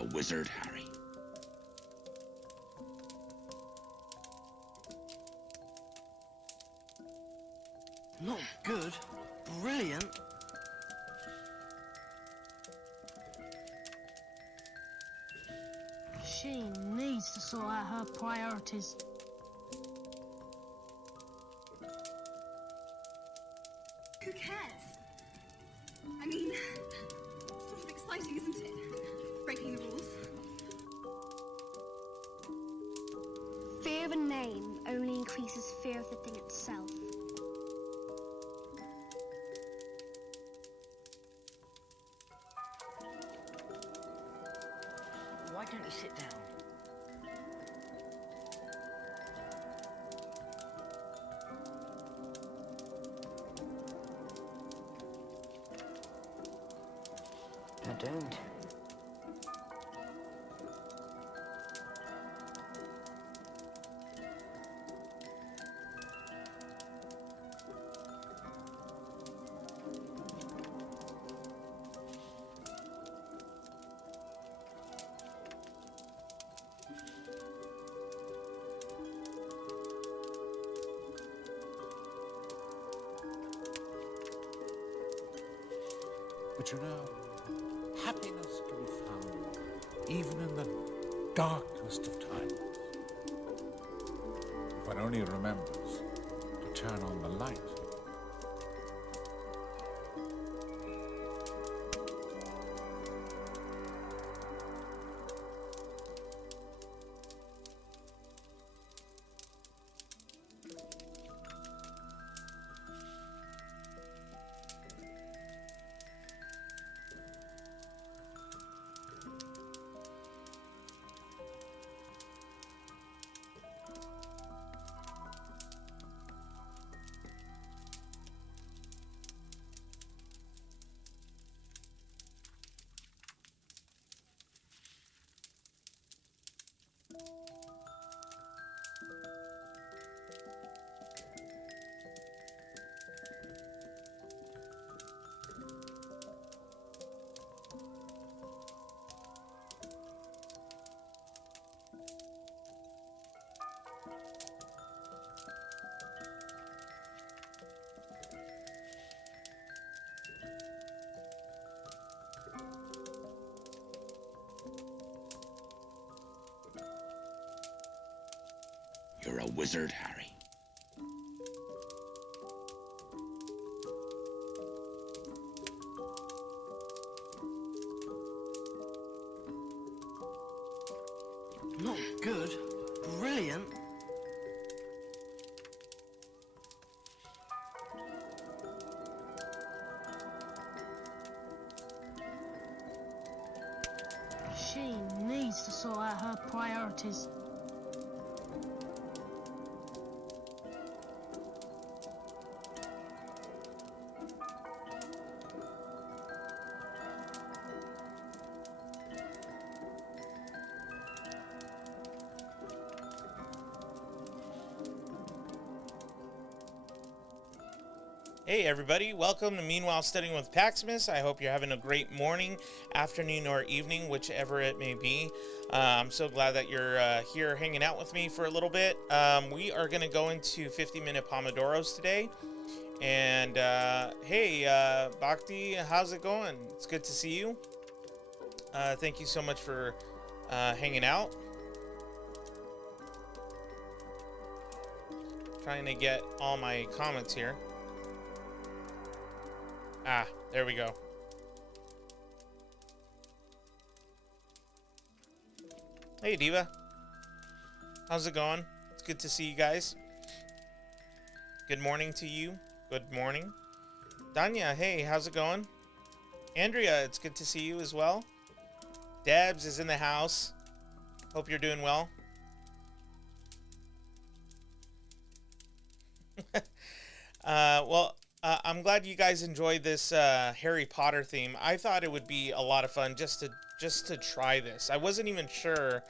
a wizard, Harry. Not good. Brilliant. She needs to sort out her priorities. Who cares? I mean, sort of exciting, isn't it? Breaking the rules. Fear of a name only increases fear of the thing itself. Why don't you sit down? I don't. But you know, happiness can be found even in the darkest of times. If one only remembers to turn on the light. You're a wizard, Harry. Not good. Brilliant. She needs to sort out her priorities. Hey everybody, welcome to Meanwhile Studying with Paximus. I hope you're having a great morning, afternoon, or evening, whichever it may be. I'm so glad that you're here hanging out with me for a little bit. We are going to go into 50-minute Pomodoros today. And hey, Bhakti, how's it going? It's good to see you. Thank you so much for hanging out. Trying to get all my comments here. Ah, there we go. Hey, Diva. How's it going? It's good to see you guys. Good morning to you. Good morning. Danya, hey, how's it going? Andrea, it's good to see you as well. Debs is in the house. Hope you're doing well. I'm glad you guys enjoyed this Harry Potter theme. I thought it would be a lot of fun just to try this. I wasn't even sure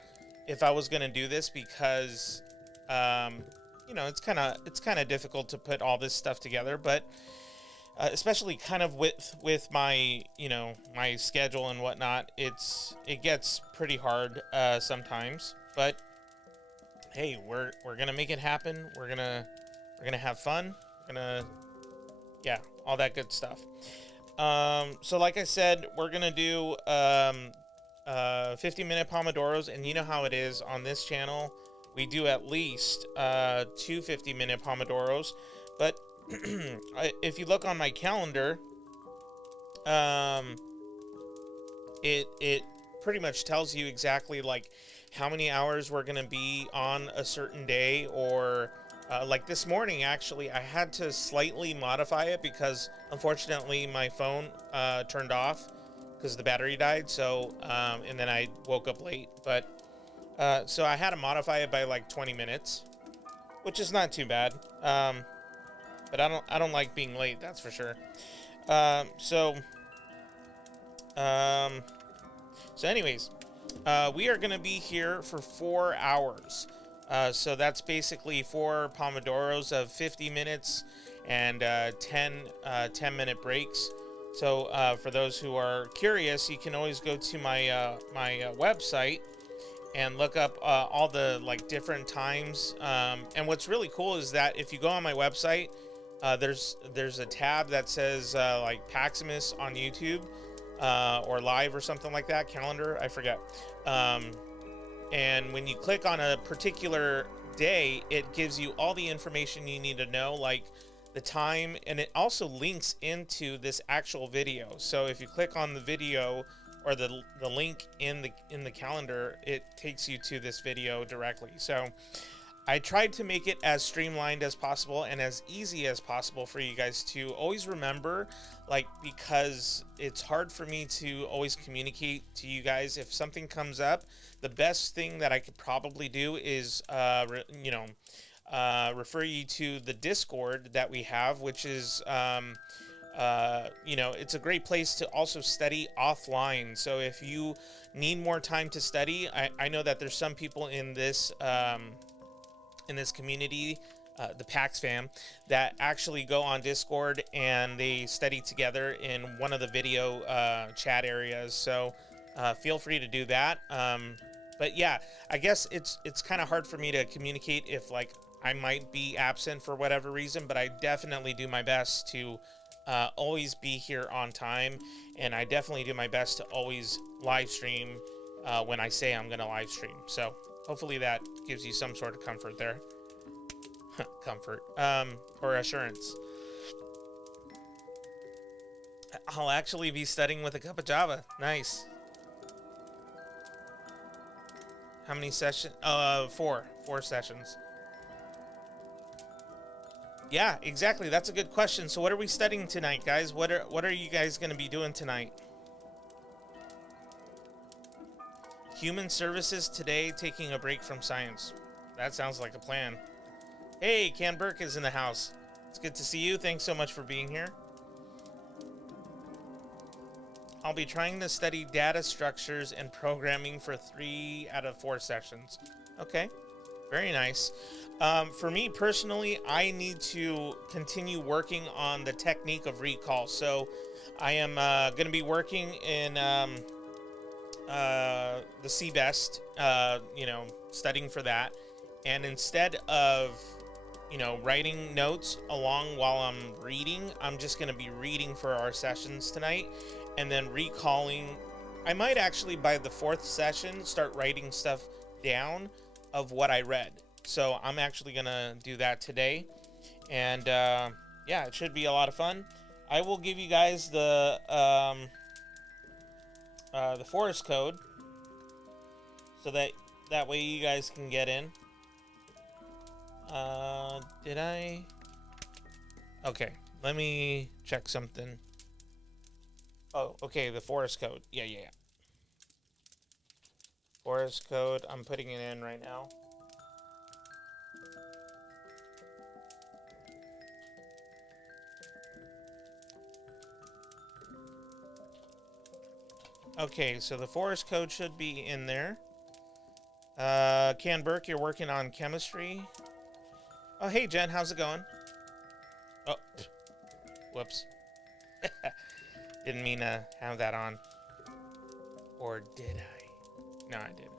if I was gonna do this because you know, it's kind of difficult to put all this stuff together, but especially kind of with my, you know, my schedule and whatnot, it gets pretty hard sometimes. But hey, we're gonna make it happen. We're gonna have fun. Yeah, all that good stuff. So like I said, we're gonna do 50-minute Pomodoros, and you know how it is on this channel. We do at least 2 50-minute Pomodoros, but if you look on my calendar, it pretty much tells you exactly like how many hours we're gonna be on a certain day. Or like this morning, actually, I had to slightly modify it because unfortunately my phone turned off because the battery died. So and then I woke up late, but so I had to modify it by like 20 minutes, which is not too bad. But I don't like being late, that's for sure. So anyways, we are going to be here for 4 hours. So that's basically 4 Pomodoros of 50 minutes and 10-minute breaks. So for those who are curious, you can always go to my my website and look up all the like different times. And what's really cool is that if you go on my website, there's a tab that says like Paximus on YouTube or live or something like that, calendar, I forget. And when you click on a particular day, it gives you all the information you need to know, like the time, and it also links into this actual video. So if you click on the video or the link in the calendar, it takes you to this video directly. So I tried to make it as streamlined as possible and as easy as possible for you guys to always remember, like, because it's hard for me to always communicate to you guys. If something comes up, the best thing that I could probably do is, refer you to the Discord that we have, which is, it's a great place to also study offline. So if you need more time to study, I know that there's some people in this community, the Pax fam, that actually go on Discord and they study together in one of the video chat areas. So feel free to do that. But yeah, I guess it's kind of hard for me to communicate if like I might be absent for whatever reason, but I definitely do my best to always be here on time, and I definitely do my best to always live stream when I say I'm gonna live stream. So hopefully that gives you some sort of comfort there. Comfort or assurance. I'll actually be studying with a cup of Java. Nice. How many sessions? 4 sessions. Yeah, exactly. That's a good question. So what are we studying tonight, guys? What are you guys going to be doing tonight? Human services today, taking a break from science. That sounds like a plan. Hey, Can Burke is in the house. It's good to see you. Thanks so much for being here. I'll be trying to study data structures and programming for 3 out of 4 sessions. Okay, very nice. For me personally, I need to continue working on the technique of recall. So I am going to be working in the CBEST, studying for that. And instead of, writing notes along while I'm reading, I'm just going to be reading for our sessions tonight and then recalling. I might actually, by the 4th session, start writing stuff down of what I read. So I'm actually going to do that today. And yeah, it should be a lot of fun. I will give you guys the forest code so that way you guys can get in. Did I? Okay, let me check something. Oh, okay, the forest code. Yeah. Forest code, I'm putting it in right now. Okay, so the forest code should be in there. Can Burke, you're working on chemistry. Oh, hey, Jen, how's it going? Oh, whoops. Didn't mean to have that on. Or did I? No, I didn't.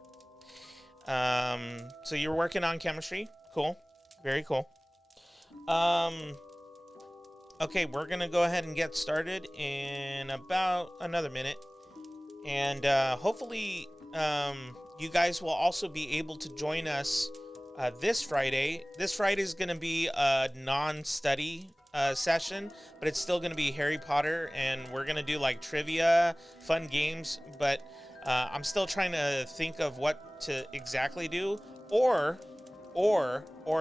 So you're working on chemistry. Cool. Very cool. Okay, we're going to go ahead and get started in about another minute. And hopefully you guys will also be able to join us this Friday. This Friday is going to be a non-study session, but it's still going to be Harry Potter, and we're going to do like trivia, fun games, but I'm still trying to think of what to exactly do. Or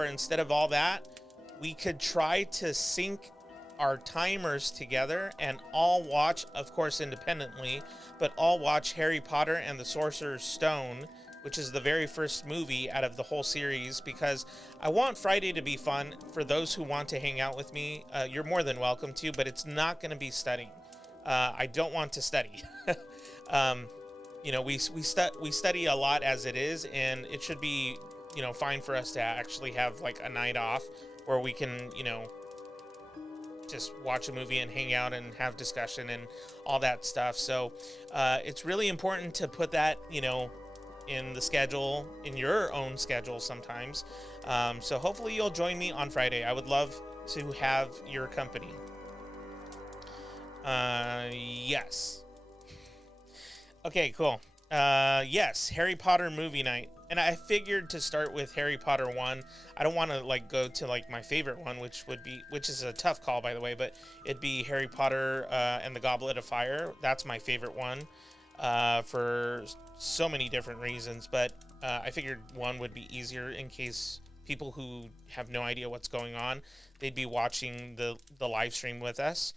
instead of all that, we could try to sync our timers together and all watch, of course independently, but all watch Harry Potter and the Sorcerer's Stone, which is the very first movie out of the whole series, because I want Friday to be fun. For those who want to hang out with me, you're more than welcome to, but it's not going to be studying. I don't want to study. You know, we study a lot as it is, and it should be, you know, fine for us to actually have like a night off where we can, you know, just watch a movie and hang out and have discussion and all that stuff. So it's really important to put that, you know, in the schedule, in your own schedule sometimes. So hopefully you'll join me on Friday. I would love to have your company. Yes. Okay, cool. Yes, Harry Potter movie night. And I figured to start with Harry Potter 1. I don't want to like go to like my favorite one, which is a tough call, by the way, but it'd be Harry Potter and the Goblet of Fire. That's my favorite one for so many different reasons, but I figured 1 would be easier in case people who have no idea what's going on, they'd be watching the live stream with us.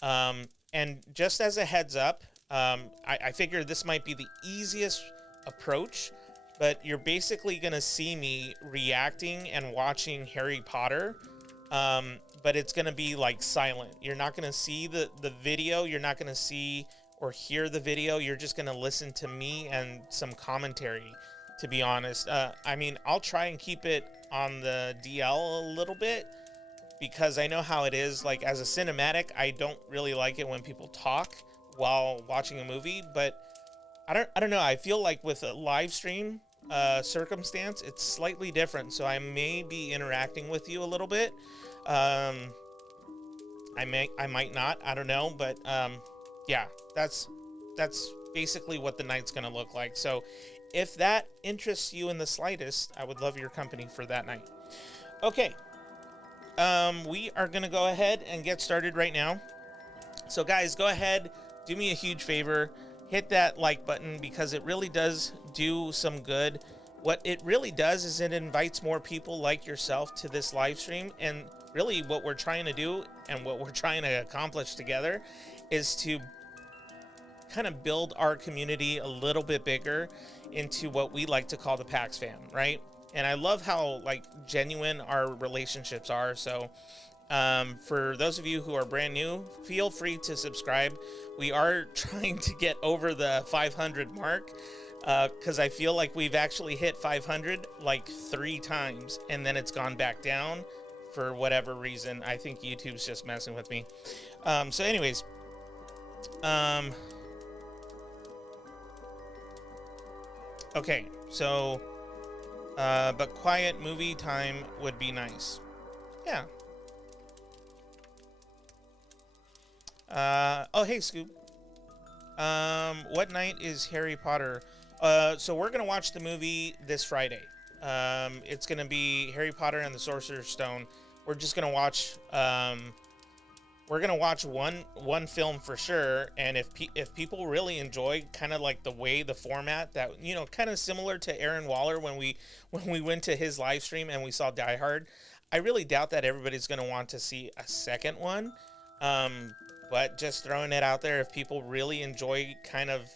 And just as a heads up, I figured this might be the easiest approach, but you're basically going to see me reacting and watching Harry Potter, but it's going to be like silent. You're not going to see the video. You're not going to see or hear the video. You're just going to listen to me and some commentary, to be honest. I mean, I'll try and keep it on the DL a little bit, because I know how it is. Like, as a cinematic, I don't really like it when people talk while watching a movie, but I don't know. I feel like with a live stream circumstance, it's slightly different. So I may be interacting with you a little bit. I might not. I don't know, but yeah, that's basically what the night's gonna look like. So if that interests you in the slightest, I would love your company for that night. Okay. We are gonna go ahead and get started right now. So guys, go ahead, do me a huge favor, hit that like button, because it really does do some good. What it really does is it invites more people like yourself to this live stream. And really what we're trying to do and what we're trying to accomplish together is to kind of build our community a little bit bigger into what we like to call the Pax fam, right? And I love how like genuine our relationships are. So for those of you who are brand new, feel free to subscribe. We are trying to get over the 500 mark, because I feel like we've actually hit 500 like 3 times, and then it's gone back down for whatever reason. I think YouTube's just messing with me. So anyways, okay, so but quiet movie time would be nice. Yeah. Oh, hey, Scoop. What night is Harry Potter? So we're going to watch the movie this Friday. It's going to be Harry Potter and the Sorcerer's Stone. We're just going to watch, we're going to watch one film for sure. And if people really enjoy kind of like the format that, you know, kind of similar to Aaron Waller when we went to his live stream and we saw Die Hard, I really doubt that everybody's going to want to see a second one. But just throwing it out there, if people really enjoy kind of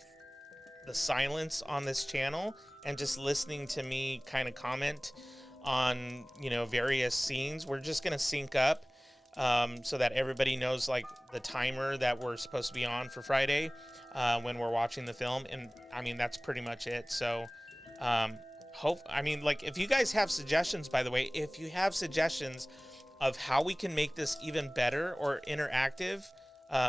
the silence on this channel and just listening to me kind of comment on, you know, various scenes, we're just going to sync up so that everybody knows like the timer that we're supposed to be on for Friday when we're watching the film. And I mean, that's pretty much it. So I mean, like, if you guys have suggestions, by the way, if you have suggestions of how we can make this even better or interactive,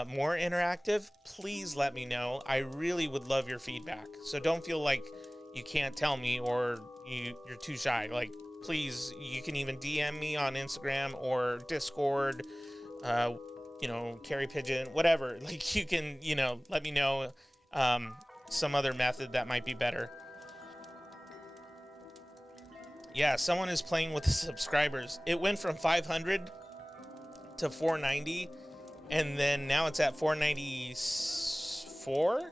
more interactive, please let me know. I really would love your feedback. So don't feel like you can't tell me or you're too shy. Like, please, you can even DM me on Instagram or Discord, Carry Pigeon, whatever. Like, you can, let me know some other method that might be better. Yeah, someone is playing with the subscribers. It went from 500 to 490, and then now it's at 494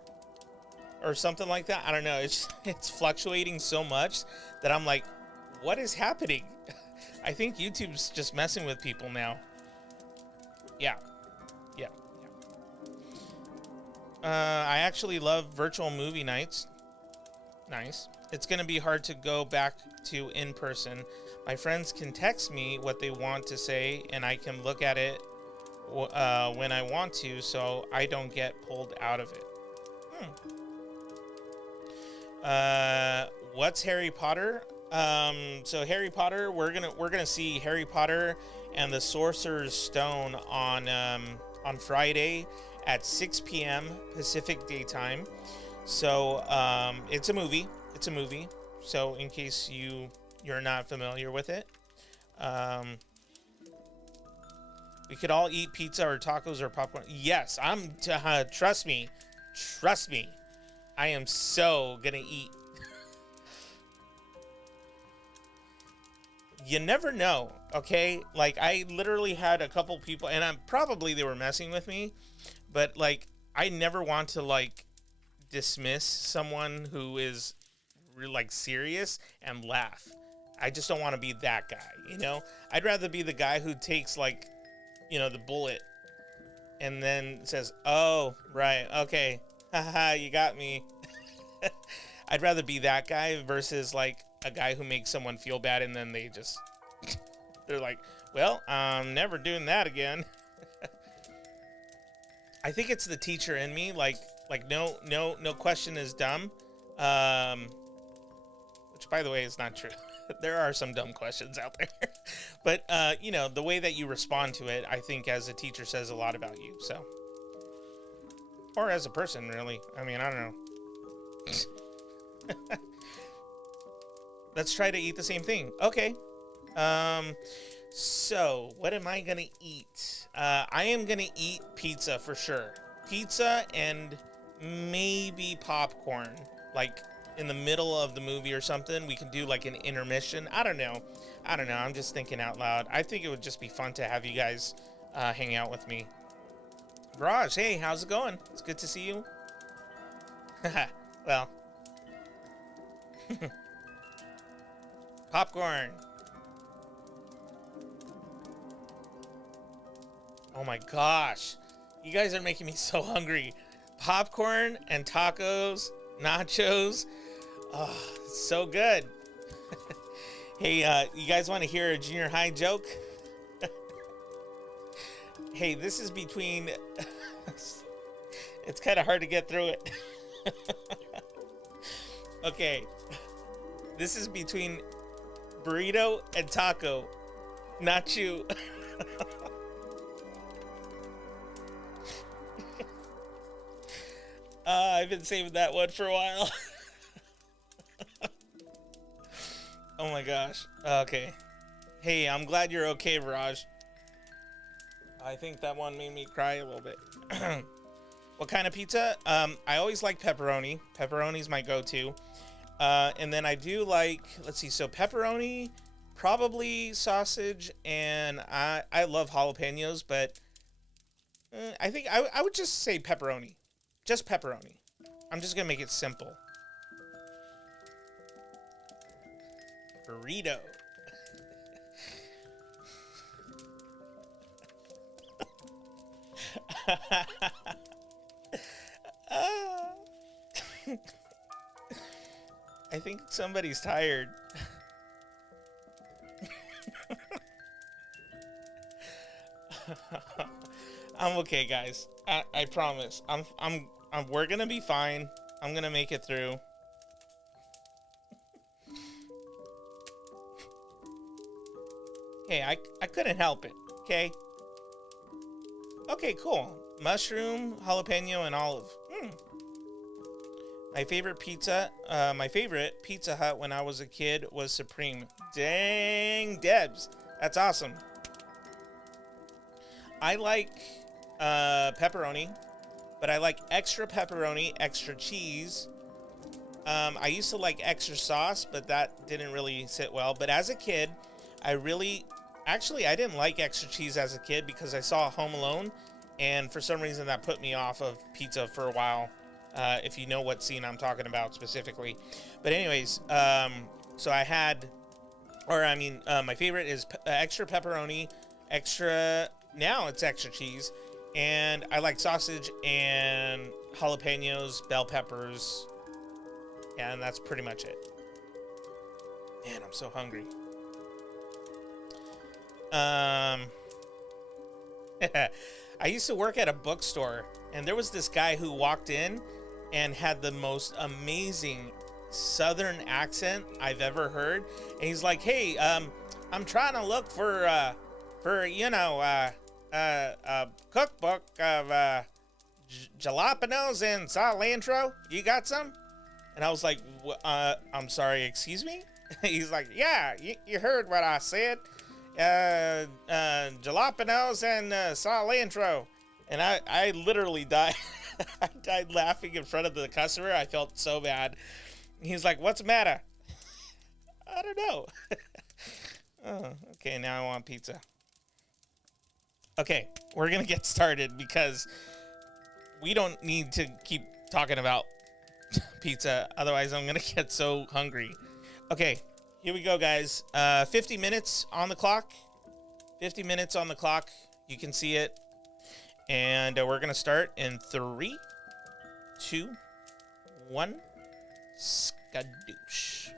or something like that. I don't know. It's fluctuating so much that I'm like, what is happening? I think YouTube's just messing with people now. Yeah. I actually love virtual movie nights. Nice. It's going to be hard to go back to in person. My friends can text me what they want to say, and I can look at it when I want to, so I don't get pulled out of it. What's Harry Potter? So Harry Potter, we're gonna see Harry Potter and the Sorcerer's Stone on Friday at 6 p.m. Pacific Daytime. So it's a movie. So in case you're not familiar with it, we could all eat pizza or tacos or popcorn. Yes, trust me, I am so gonna eat. You never know, okay? Like, I literally had a couple people, and they were messing with me, but like, I never want to like dismiss someone who is like serious and laugh. I just don't want to be that guy, I'd rather be the guy who takes like, the bullet and then says, oh, right, okay, haha, you got me. I'd rather be that guy versus like a guy who makes someone feel bad and then they're like, well, I'm never doing that again. I think it's the teacher in me, like no question is dumb. Which, by the way, is not true. There are some dumb questions out there. But, the way that you respond to it, I think as a teacher says a lot about you, so. Or as a person, really. I mean, I don't know. Let's try to eat the same thing. Okay. So, what am I going to eat? I am going to eat pizza for sure. Pizza and maybe popcorn. Like, in the middle of the movie or something, we can do like an intermission. I don't know. I'm just thinking out loud. I think it would just be fun to have you guys hang out with me. Raj, hey, how's it going? It's good to see you. Well. Popcorn. Oh my gosh. You guys are making me so hungry. Popcorn and tacos, nachos. Oh, it's so good. Hey, you guys want to hear a junior high joke? Hey, this is between... It's kind of hard to get through it. Okay. This is between burrito and taco. Not you. I've been saving that one for a while. Oh my gosh. Okay. Hey, I'm glad you're okay, Viraj. I think that one made me cry a little bit. What kind of pizza? I always like pepperoni. Pepperoni's my go-to. And then I do like, let's see, so pepperoni, probably sausage, and I love jalapenos, but I think I would just say pepperoni. Just pepperoni. I'm just gonna make it simple. Burrito. I think somebody's tired. I'm okay, guys. I promise. We're gonna be fine. I'm gonna make it through. Hey, I couldn't help it. Okay. Okay, cool. mushroom, jalapeno, and olive. My favorite Pizza Hut when I was a kid was Supreme. Dang, Debs. That's awesome. I like pepperoni, but I like extra pepperoni, extra cheese. I used to like extra sauce, but that didn't really sit well. But as a kid, I didn't like extra cheese as a kid because I saw Home Alone, and for some reason that put me off of pizza for a while. If you know what scene I'm talking about specifically. But anyways, so I had, my favorite is extra pepperoni, now it's extra cheese, and I like sausage and jalapenos, bell peppers, and that's pretty much it. Man, I'm so hungry. I used to work at a bookstore, and there was this guy who walked in and had the most amazing Southern accent I've ever heard. And he's like, "Hey, I'm trying to look for a cookbook of jalapenos and cilantro. You got some?" And I was like, "I'm sorry, excuse me?" He's like, "Yeah, you heard what I said. Jalapenos and cilantro." And I literally died. I died laughing in front of the customer. I felt so bad. He's like, "What's the matter?" I don't know. Oh, okay, now I want pizza. Okay, we're going to get started because we don't need to keep talking about pizza. Otherwise, I'm going to get so hungry. Okay, here we go, guys. 50 minutes on the clock. 50 minutes on the clock. You can see it. And we're going to start in 3, 2, 1. Skadoosh.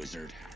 wizard, Harry.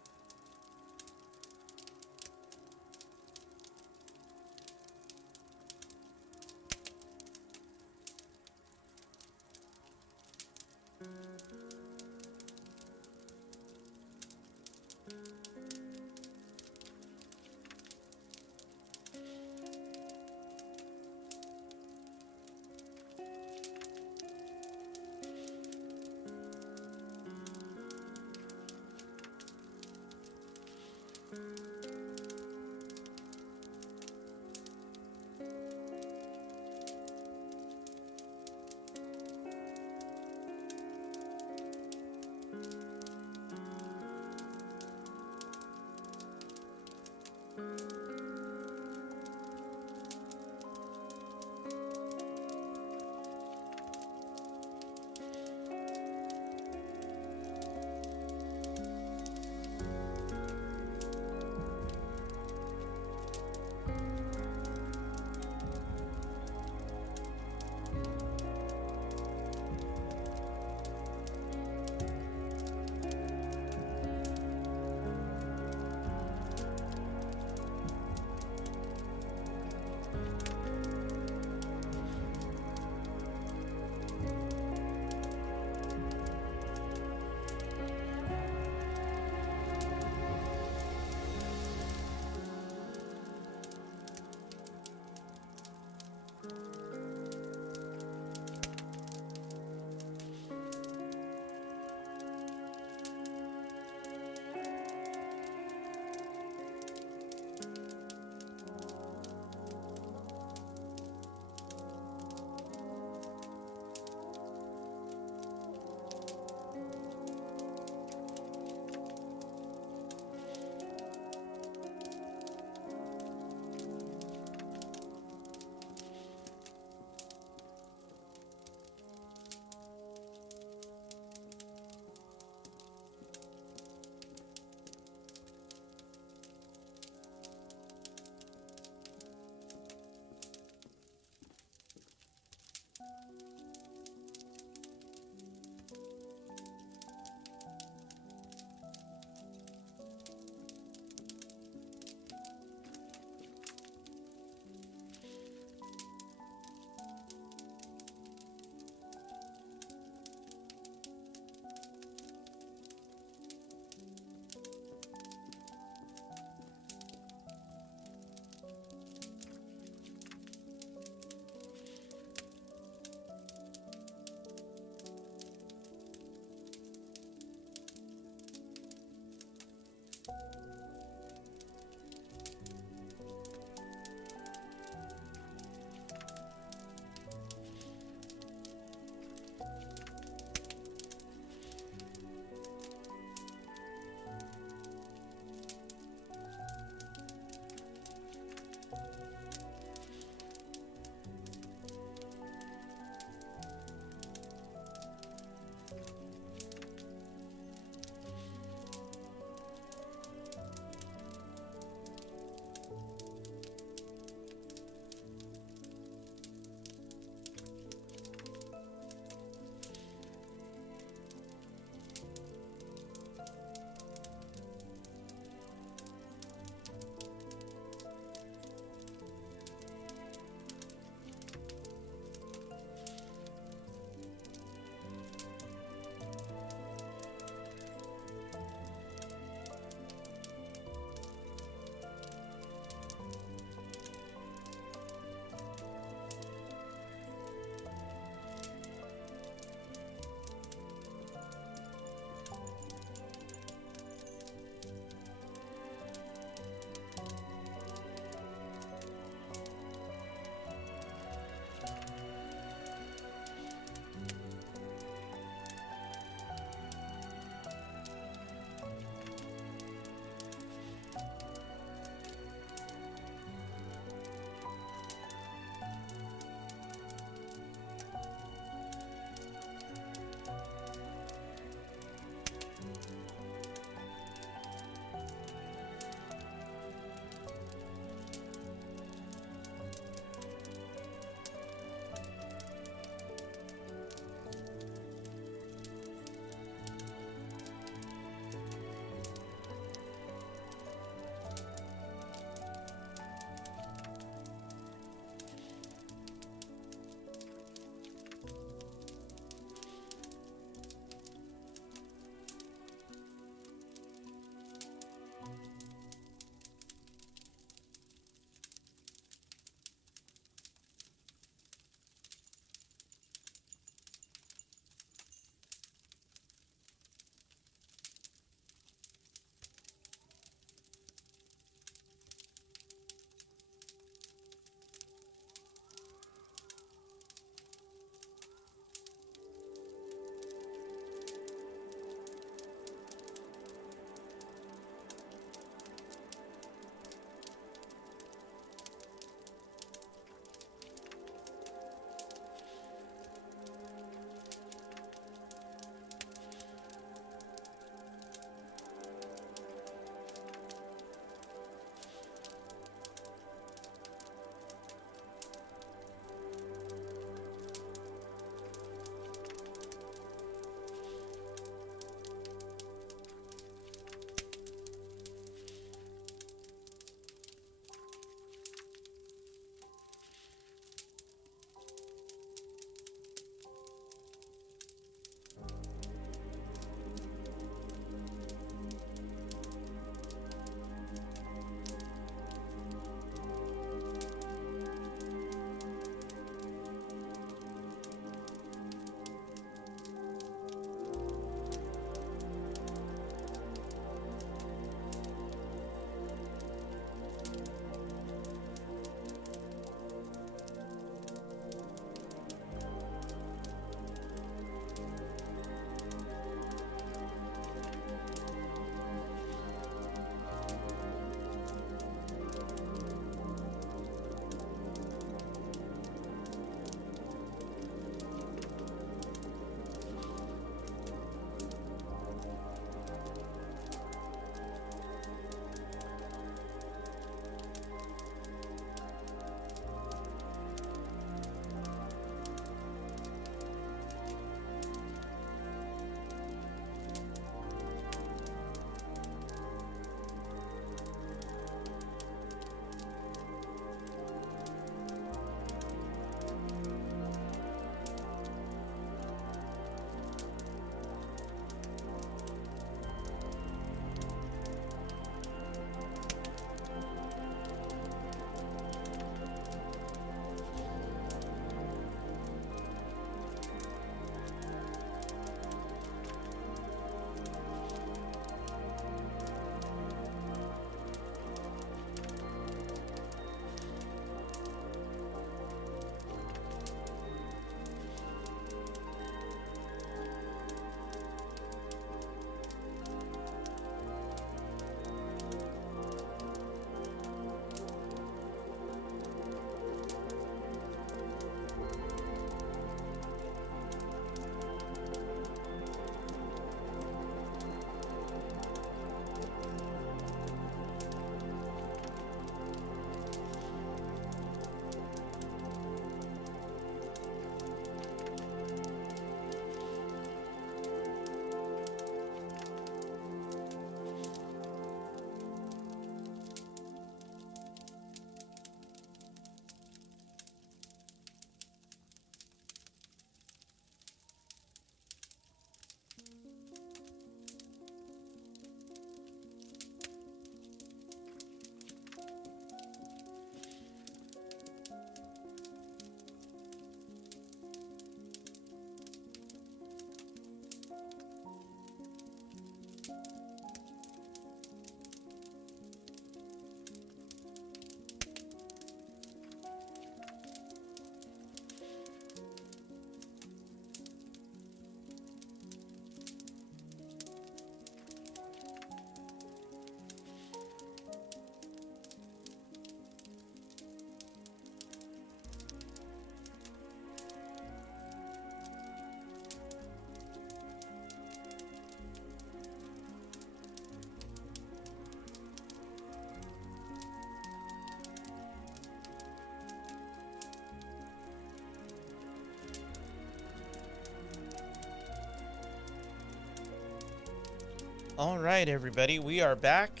All right, everybody, we are back.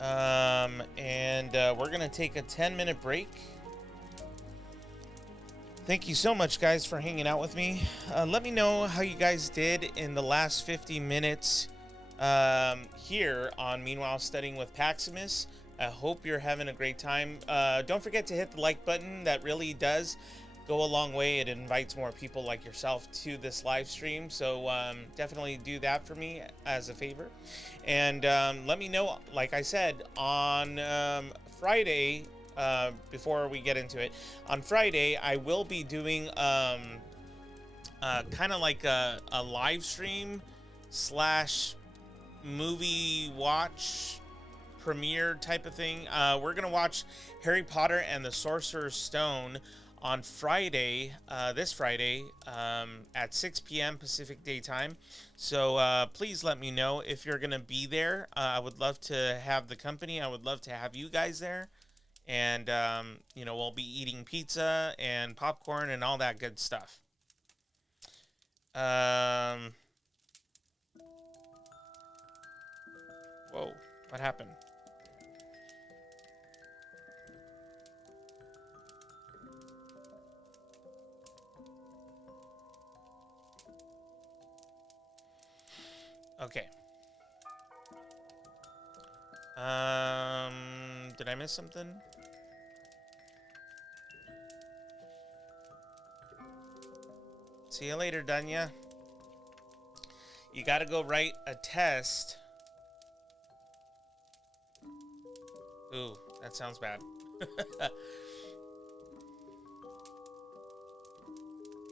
We're going to take a 10-minute break. Thank you so much, guys, for hanging out with me. Let me know how you guys did in the last 50 minutes here on Meanwhile Studying with Paximus. I hope you're having a great time. Don't forget to hit the like button. That really does go a long way. It invites more people like yourself to this live stream. So definitely do that for me as a favor. And let me know, like I said, on Friday, before we get into it, on Friday, I will be doing kind of like a live stream slash movie watch premiere type of thing. We're going to watch Harry Potter and the Sorcerer's Stone on Friday, this Friday, at 6 p.m. Pacific Daytime. So please let me know if you're going to be there. I would love to have the company. I would love to have you guys there. And, you know, we'll be eating pizza and popcorn and all that good stuff. Whoa, what happened? Okay. Did I miss something? See you later, Dunya. You gotta go write a test. Ooh, that sounds bad.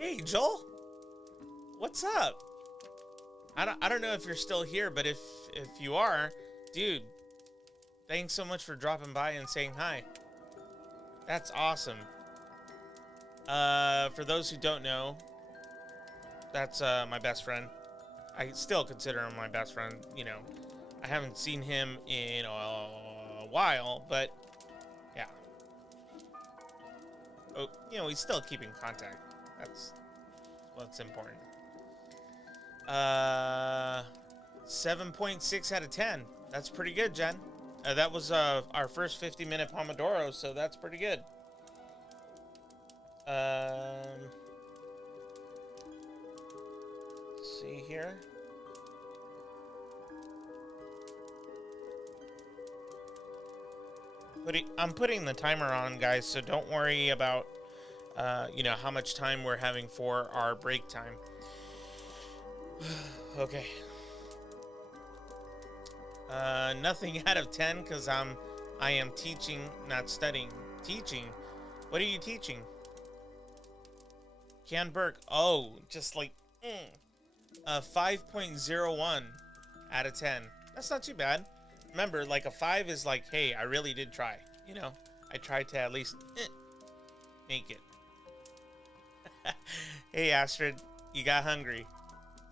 Hey, Joel. What's up? I don't know if you're still here, but if you are, dude, thanks so much for dropping by and saying hi. That's awesome. For those who don't know, that's my best friend. I still consider him my best friend. You know, I haven't seen him in a while, but yeah. Oh, you know, we still keep in contact. That's what's important. 7.6 out of 10. That's pretty good, Jen. That was our first 50-minute Pomodoro, so that's pretty good. Let's see here. I'm putting the timer on, guys, so don't worry about you know, how much time we're having for our break time. Okay. Nothing out of 10 because I am teaching, not studying. Teaching? What are you teaching? Can Burke? Oh, just like 5.01 out of 10. That's not too bad. Remember, like a 5 is like, hey, I really did try. You know, I tried to at least make it. Hey, Astrid, you got hungry.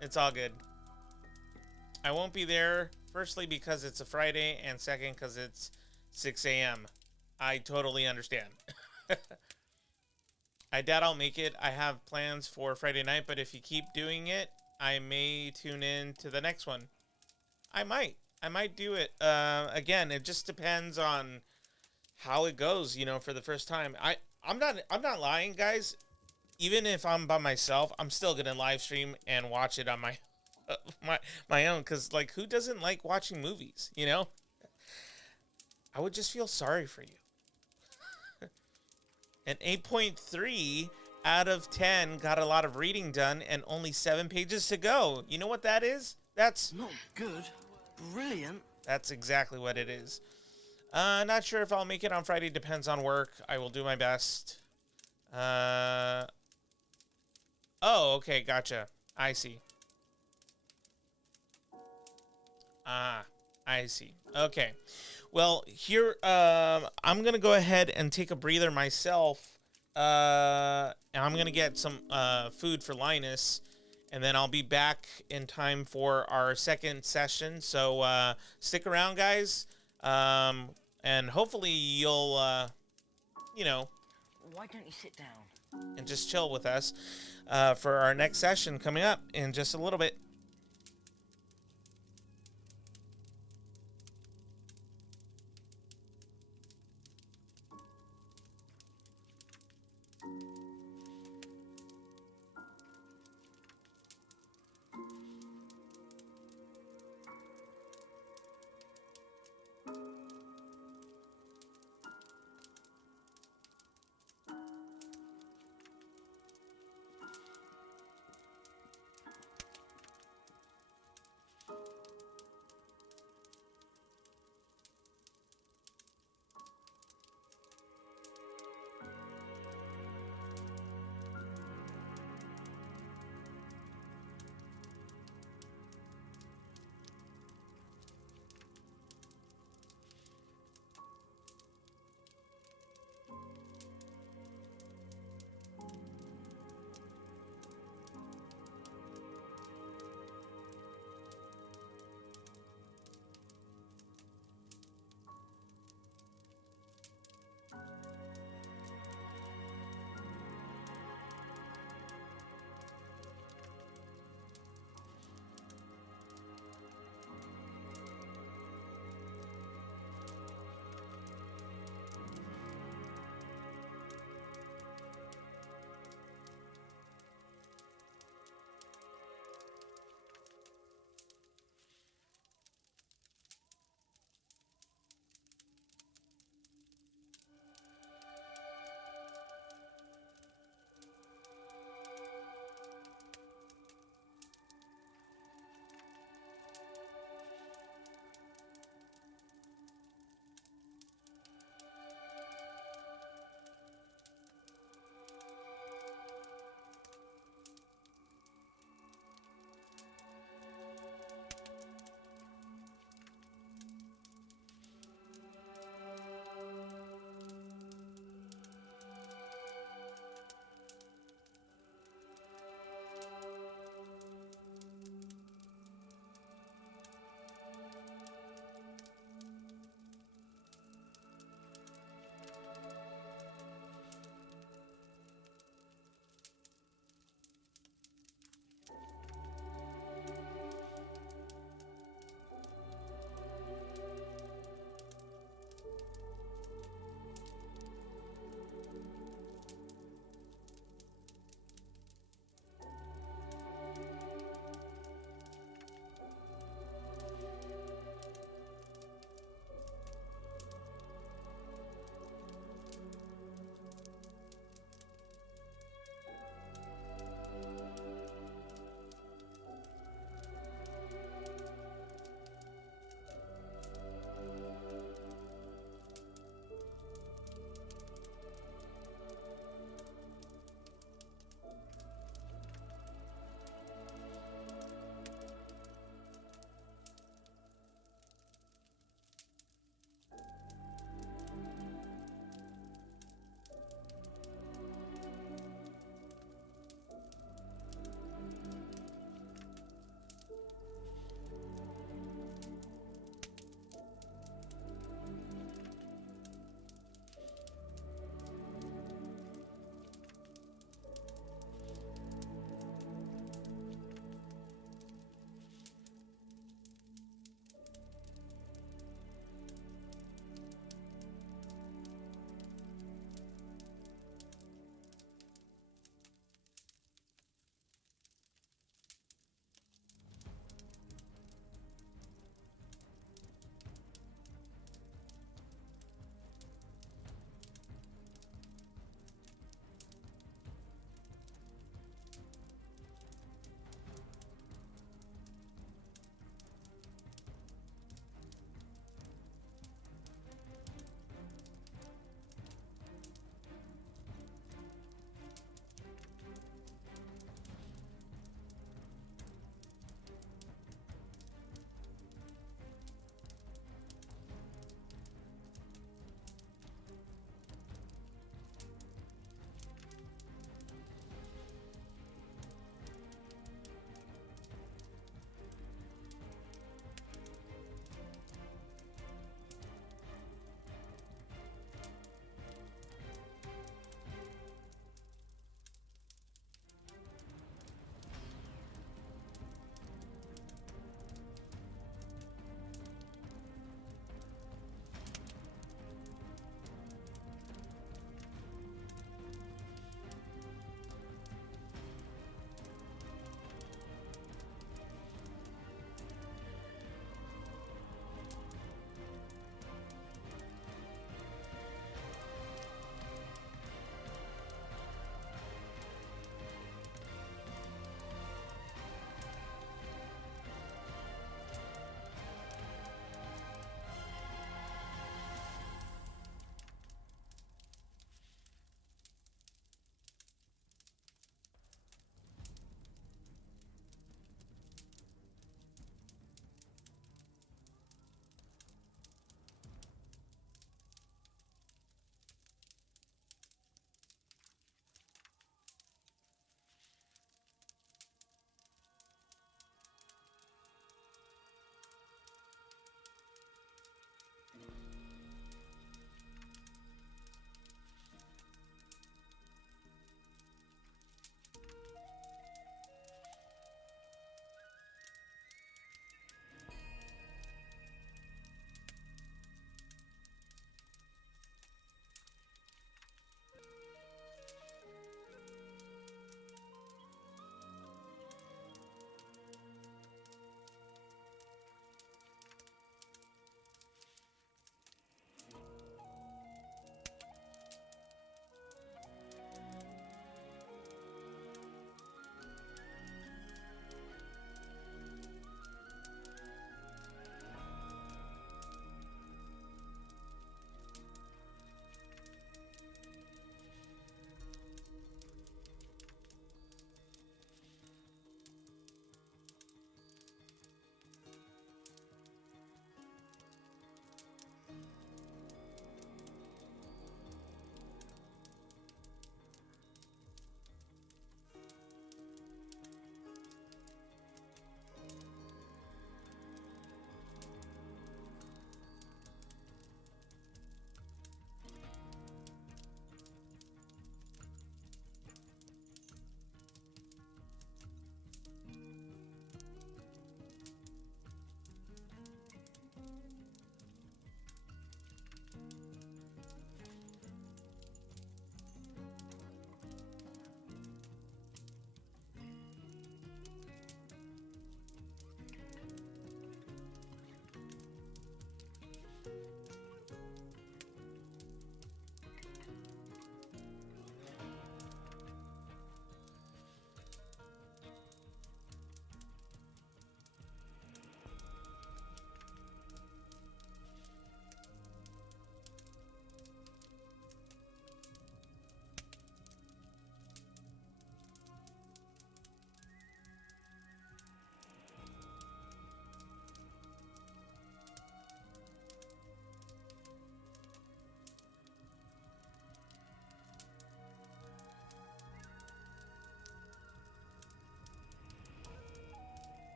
It's all good. I won't be there, firstly, because it's a Friday, and second, because it's 6 a.m. I totally understand. I doubt I'll make it. I have plans for Friday night, but if you keep doing it, I may tune in to the next one. I might do it. Again, it just depends on how it goes, you know, for the first time. I'm not lying, guys. Even if I'm by myself, I'm still gonna live stream and watch it on my own, because like, who doesn't like watching movies, you know? I would just feel sorry for you. An 8.3 out of 10 got a lot of reading done and only 7 pages to go. You know what that is? That's Not good. Brilliant. That's exactly what it is. Not sure if I'll make it on Friday. Depends on work. I will do my best. Oh, okay, gotcha. I see. Ah, I see. Okay. Well, here, I'm going to go ahead and take a breather myself. And I'm going to get some food for Linus. And then I'll be back in time for our second session. So stick around, guys. And hopefully you'll, you know, Why don't you sit down? and just chill with us for our next session coming up in just a little bit.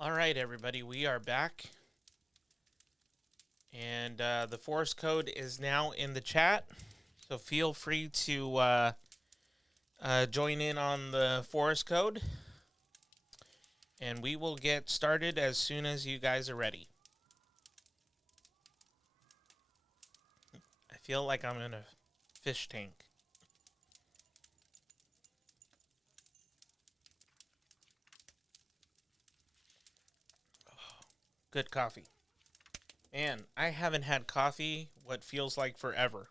All right, everybody, we are back. And the forest code is now in the chat. So feel free to join in on the forest code. And we will get started as soon as you guys are ready. I feel like I'm in a fish tank. Good coffee. Man, I haven't had coffee what feels like forever.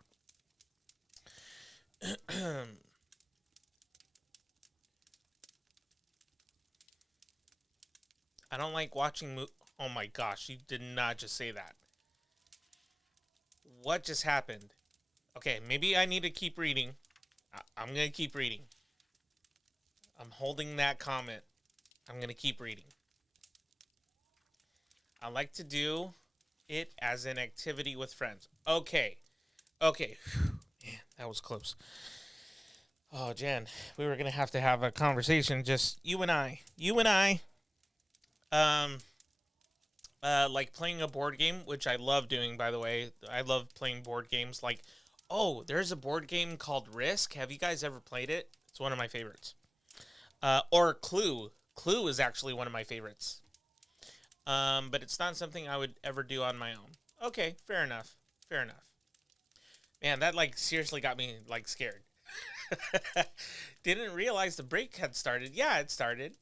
I don't like watching oh my gosh, you did not just say that. What just happened? Okay, maybe I need to keep reading. I'm going to keep reading. I'm holding that comment. I'm going to keep reading. I like to do it as an activity with friends. Okay. Okay. Man, that was close. Oh, Jen, we were going to have a conversation, just you and I. You and I. Like playing a board game, which I love doing, by the way. I love playing board games. Like, oh, there's a board game called Risk. Have you guys ever played it? It's one of my favorites. Or Clue. Clue is actually one of my favorites. But it's not something I would ever do on my own. Okay, fair enough. Fair enough. Man, that, like, seriously got me, like, scared. Didn't realize the break had started. Yeah, it started.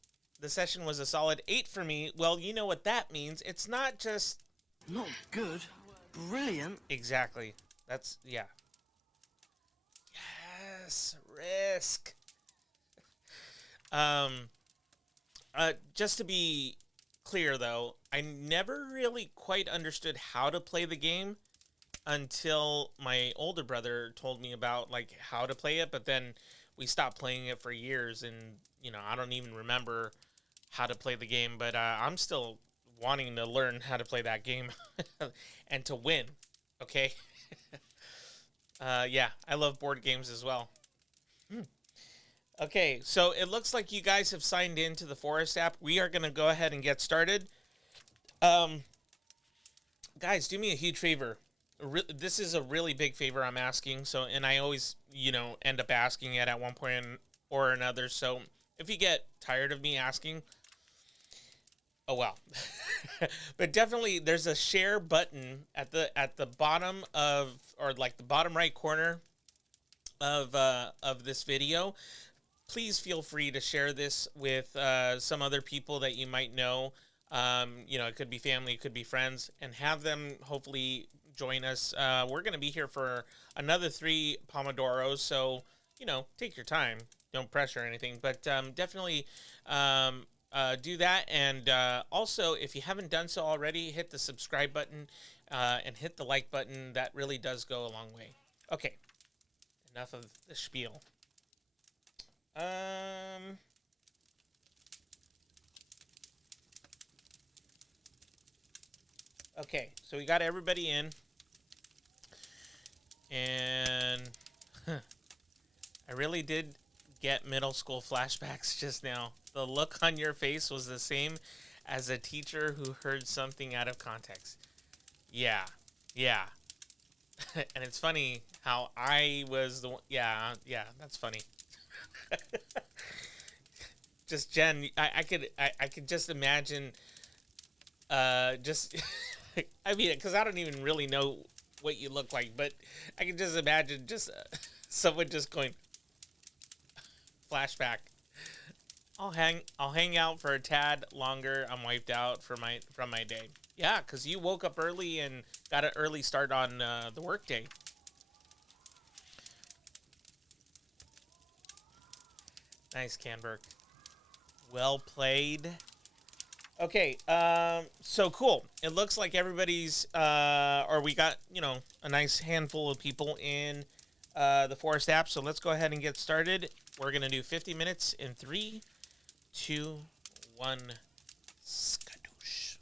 The session was a solid 8 for me. Well, you know what that means. It's not just... Not good. Brilliant. Exactly. That's... yeah. Yes. Risk. Just to be clear, though, I never really quite understood how to play the game until my older brother told me about, like, how to play it, but then we stopped playing it for years, and, you know, I don't even remember how to play the game, but I'm still wanting to learn how to play that game and to win, okay? Yeah, I love board games as well. Okay, so it looks like you guys have signed into the Forest app. We are going to go ahead and get started. Guys, do me a huge favor. This is a really big favor I'm asking. So, and I always, you know, end up asking it at one point or another. So if you get tired of me asking, oh well. But definitely there's a share button at the bottom of, or like the bottom right corner of this video. Please feel free to share this with some other people that you might know. You know, it could be family, it could be friends, and have them hopefully join us. We're going to be here for another 3 Pomodoros, so, you know, take your time. Don't pressure anything, but definitely do that. And also, if you haven't done so already, hit the subscribe button and hit the like button. That really does go a long way. Okay, enough of the spiel. Okay, so we got everybody in, and I really did get middle school flashbacks just now. The look on your face was the same as a teacher who heard something out of context. Yeah, yeah. And it's funny how I was the one. Yeah, that's funny. Just Jen, I could just imagine, just, I mean, because I don't even really know what you look like, but I can just imagine just someone just going, flashback. I'll hang out for a tad longer. I'm wiped out from my day. Yeah, because you woke up early and got an early start on the work day. Nice, Canberg. Well played. Okay, so cool. It looks like everybody's, or we got, you know, a nice handful of people in the Forest app. So let's go ahead and get started. We're going to do 50 minutes in 3, 2, 1, skadoosh.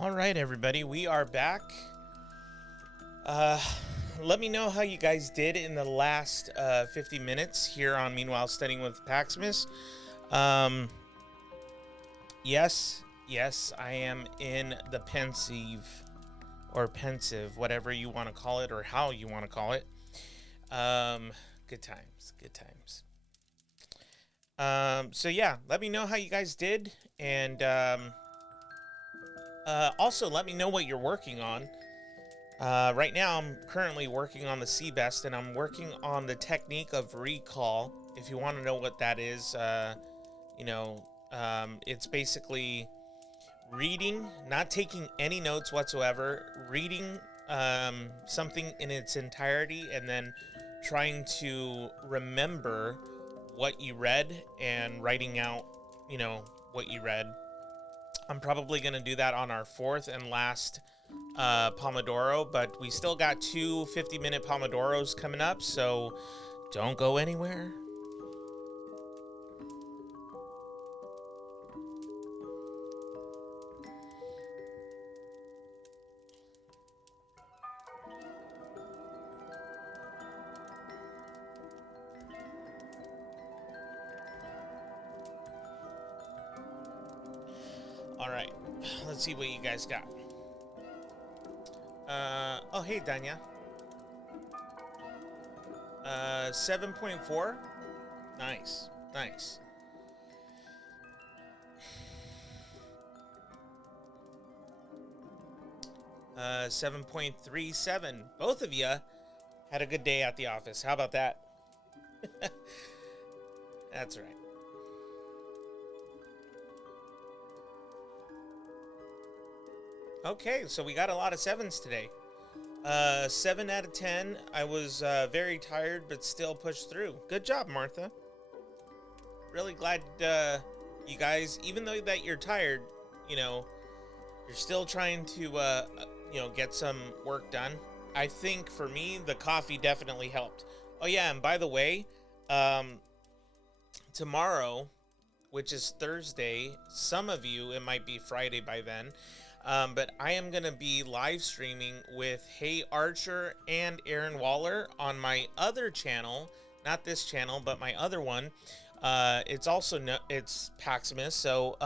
All right, everybody, we are back. Let me know how you guys did in the last 50 minutes here on Meanwhile Studying with Paximus. Yes, I am in the pensive, or pensive, whatever you want to call it, or how you want to call it. Good times. So yeah, let me know how you guys did, and also let me know what you're working on. Right now, I'm currently working on the CBEST, and I'm working on the technique of recall. If you want to know what that is, it's basically reading, not taking any notes whatsoever, reading something in its entirety, and then trying to remember what you read and writing out, what you read. I'm probably going to do that on our fourth and last Pomodoro, but we still got two 50-minute Pomodoros coming up, so don't go anywhere. All right, let's see what you guys got. Oh, hey, Danya. 7.4. Nice. 7.37. Both of you had a good day at the office. How about that? That's right. Okay, so we got a lot of 7s today. 7 out of 10. I was very tired, but still pushed through. Good job, Martha. Really glad you guys, even though that you're tired, you're still trying to, get some work done. I think for me, the coffee definitely helped. Oh yeah, and by the way, tomorrow, which is Thursday, some of you, it might be Friday by then, but I am going to be live streaming with Hey Archer and Aaron Waller on my other channel, not this channel, but my other one. It's Paximus. So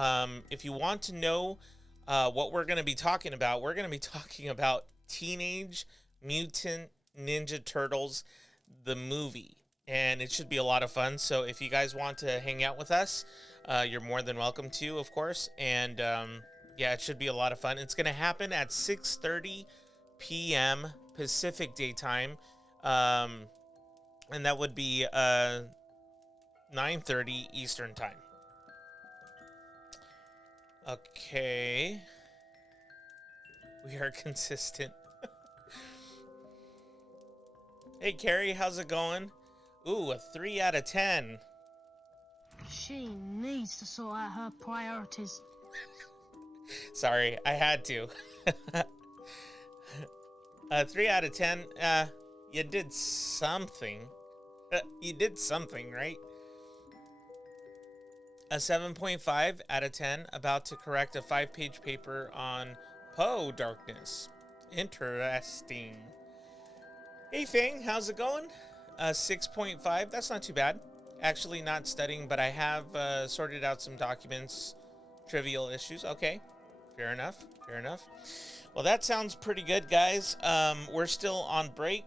if you want to know what we're going to be talking about, we're going to be talking about Teenage Mutant Ninja Turtles, the movie. And it should be a lot of fun. So if you guys want to hang out with us, you're more than welcome to, of course. And yeah, it should be a lot of fun. It's going to happen at 6:30 p.m. Pacific Daytime. And that would be 9:30 Eastern Time. Okay. We are consistent. Hey, Carrie, how's it going? Ooh, a 3 out of 10. She needs to sort out her priorities. Sorry, I had to. 3 out of 10. You did something. You did something, right? A 7.5 out of 10. About to correct a 5-page paper on Poe darkness. Interesting. Hey, Fang, how's it going? 6.5. That's not too bad. Actually, not studying, but I have sorted out some documents. Trivial issues. Okay. Fair enough. Well, that sounds pretty good, guys. We're still on break.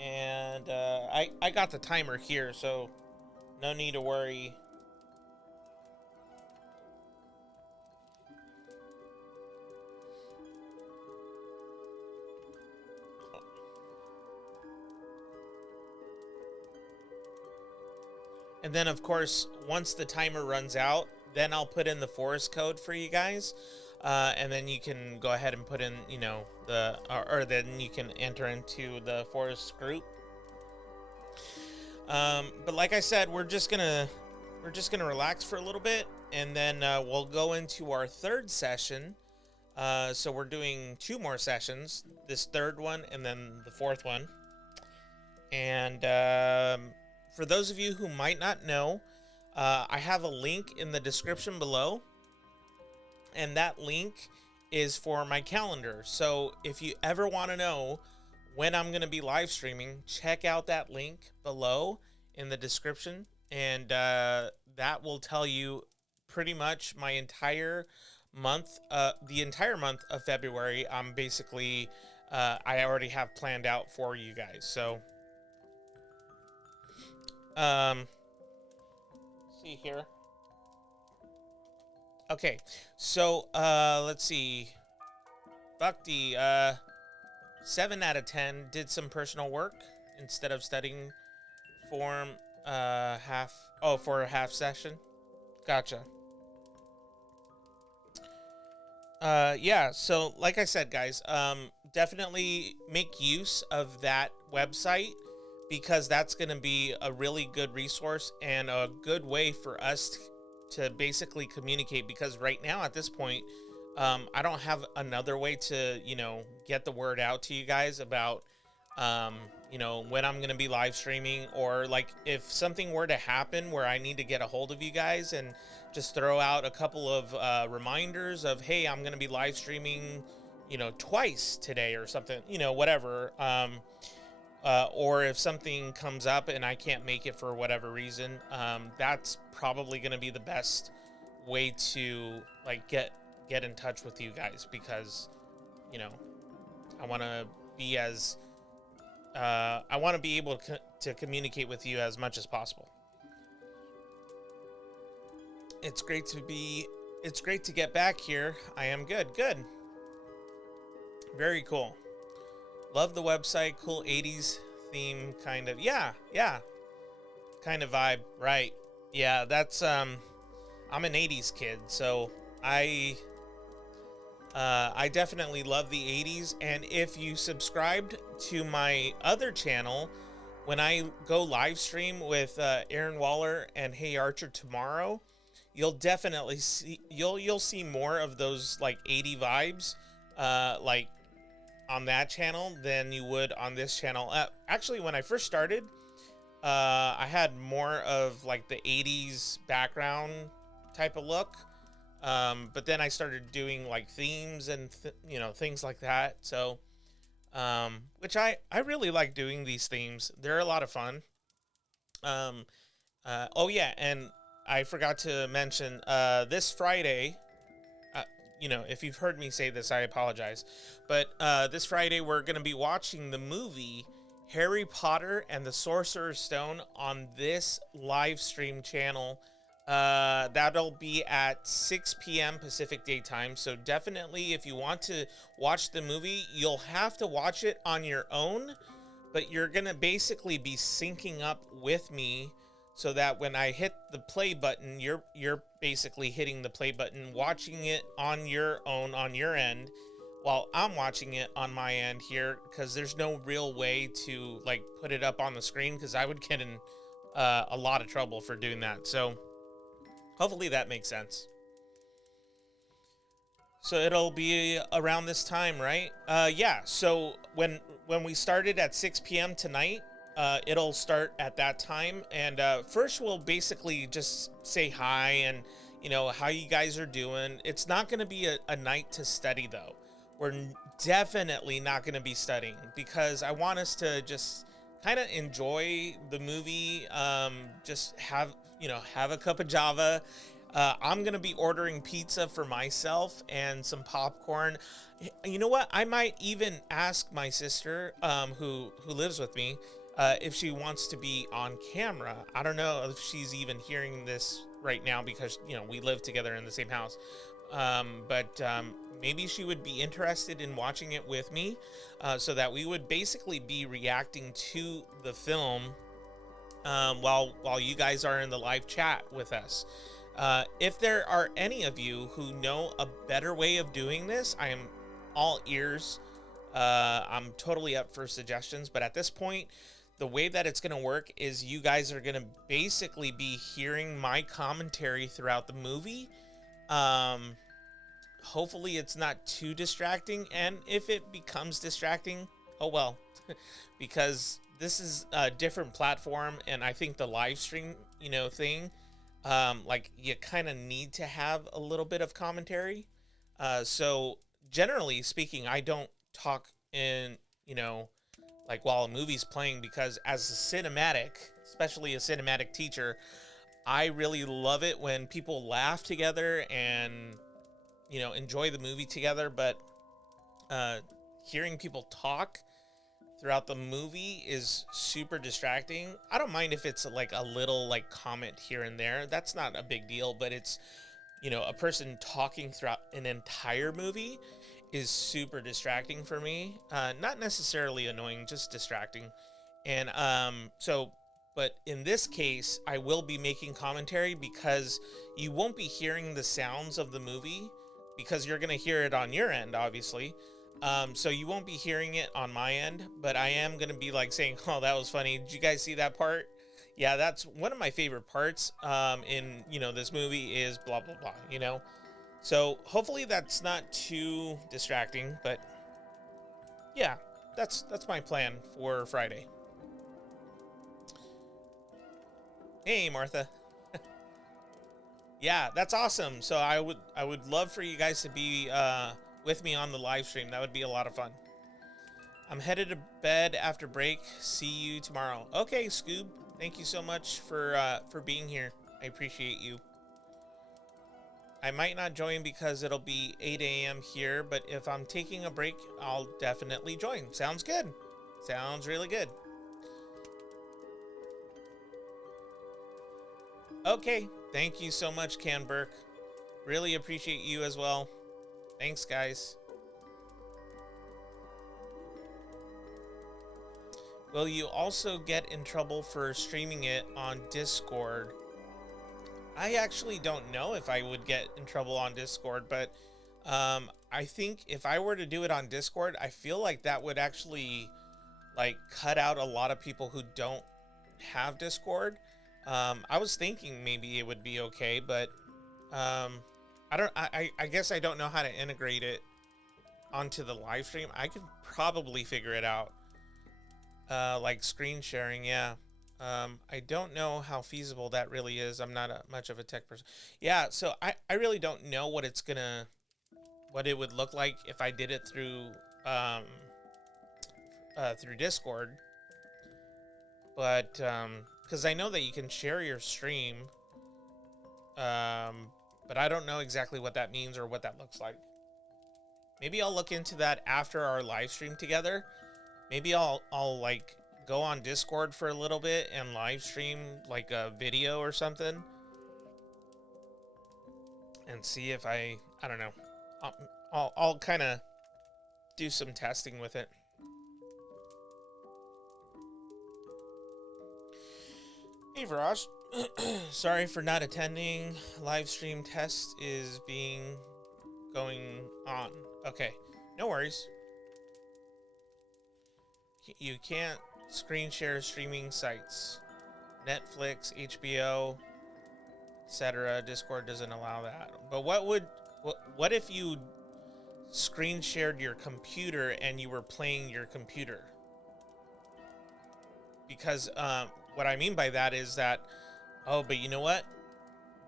And I got the timer here, so no need to worry. And then, of course, once the timer runs out, then I'll put in the forest code for you guys. And then you can go ahead and put in, then you can enter into the forest group. But like I said, we're just gonna relax for a little bit, and then we'll go into our third session. So we're doing 2 more sessions, this third one and then the fourth one. And for those of you who might not know, I have a link in the description below, and that link is for my calendar. So if you ever want to know when I'm going to be live streaming, check out that link below in the description, and that will tell you pretty much my entire month, the entire month of February. I'm basically, I already have planned out for you guys. So, see here. Okay, so let's see. Bhakti, 7 out of 10, did some personal work instead of studying for for a half session. Gotcha. Yeah, so like I said, guys, definitely make use of that website, because that's going to be a really good resource and a good way for us to basically communicate, because right now at this point, I don't have another way to, get the word out to you guys about, when I'm going to be live streaming, or like if something were to happen where I need to get a hold of you guys and just throw out a couple of reminders of, hey, I'm going to be live streaming, twice today or something, whatever. Or if something comes up and I can't make it for whatever reason, that's probably going to be the best way to like get in touch with you guys, because, I want to be as I want to be able to communicate with you as much as possible. It's great to get back here. I am good. Very cool. Love the website. Cool 80s theme, kind of. Yeah. Kind of vibe, right? Yeah, that's I'm an 80s kid, so I definitely love the 80s. And if you subscribed to my other channel, when I go live stream with Aaron Waller and Hey Archer tomorrow, you'll definitely see you'll see more of those like 80 vibes, like on that channel than you would on this channel. Actually, when I first started, I had more of like the 80s background type of look. But then I started doing like themes and things like that. So, which I really like doing these themes. They're a lot of fun. Oh yeah, and I forgot to mention, this Friday, if you've heard me say this, I apologize. But this Friday, we're going to be watching the movie Harry Potter and the Sorcerer's Stone on this live stream channel. That'll be at 6 p.m. Pacific Daytime. So definitely, if you want to watch the movie, you'll have to watch it on your own. But you're going to basically be syncing up with me, so that when I hit the play button, you're basically hitting the play button, watching it on your own, on your end, while I'm watching it on my end here, because there's no real way to like put it up on the screen, because I would get in a lot of trouble for doing that. So hopefully that makes sense. So it'll be around this time, right? Yeah, so when we started at 6 p.m. tonight, it'll start at that time. And first we'll basically just say hi and, how you guys are doing. It's not going to be a night to study, though. We're definitely not going to be studying, because I want us to just kind of enjoy the movie, just have a cup of Java. I'm going to be ordering pizza for myself and some popcorn. You know what? I might even ask my sister, who lives with me, if she wants to be on camera. I don't know if she's even hearing this right now, because, we live together in the same house. But maybe she would be interested in watching it with me, so that we would basically be reacting to the film while you guys are in the live chat with us. If there are any of you who know a better way of doing this, I am all ears. I'm totally up for suggestions, but at this point, the way that it's going to work is you guys are going to basically be hearing my commentary throughout the movie. Hopefully it's not too distracting, and if it becomes distracting, oh well, because this is a different platform, and I think the live stream, thing, like you kind of need to have a little bit of commentary. So generally speaking, I don't talk in, like while a movie's playing, because as a cinematic, especially a cinematic teacher, I really love it when people laugh together and, enjoy the movie together. But hearing people talk throughout the movie is super distracting. I don't mind if it's like a little like comment here and there. That's not a big deal, but it's, a person talking throughout an entire movie is super distracting for me. Not necessarily annoying, just distracting. And but in this case, I will be making commentary because you won't be hearing the sounds of the movie because you're going to hear it on your end, obviously. So you won't be hearing it on my end, but I am going to be like saying, oh, that was funny. Did you guys see that part? Yeah, that's one of my favorite parts in, this movie is blah, blah, blah, So hopefully that's not too distracting, but yeah, that's my plan for Friday. Hey, Martha. Yeah, that's awesome. So I would love for you guys to be with me on the live stream. That would be a lot of fun. I'm headed to bed after break. See you tomorrow. Okay, Scoob. Thank you so much for being here. I appreciate you. I might not join because it'll be 8 a.m. here, but if I'm taking a break, I'll definitely join. Sounds good. Sounds really good. Okay, thank you so much, Can Burke. Really appreciate you as well. Thanks, guys. Will you also get in trouble for streaming it on Discord? I actually don't know if I would get in trouble on Discord, but I think if I were to do it on Discord, I feel like that would actually like cut out a lot of people who don't have Discord. I was thinking maybe it would be okay, but I guess I don't know how to integrate it onto the live stream. I could probably figure it out. Like screen sharing, yeah. I don't know how feasible that really is. I'm not much of a tech person. Yeah, so I really don't know what it would look like if I did it through Discord. But because I know that you can share your stream, but I don't know exactly what that means or what that looks like. Maybe I'll look into that after our live stream together. Maybe I'll like go on Discord for a little bit and live stream like a video or something, and see if I don't know. I'll kind of do some testing with it. Hey, Viraj. Sorry for not attending. Live stream test is going on. Okay, no worries. You can't screen share streaming sites. Netflix, HBO, etc. Discord doesn't allow that. But what if you screen shared your computer and you were playing your computer? Because what I mean by that is that, oh, but you know what?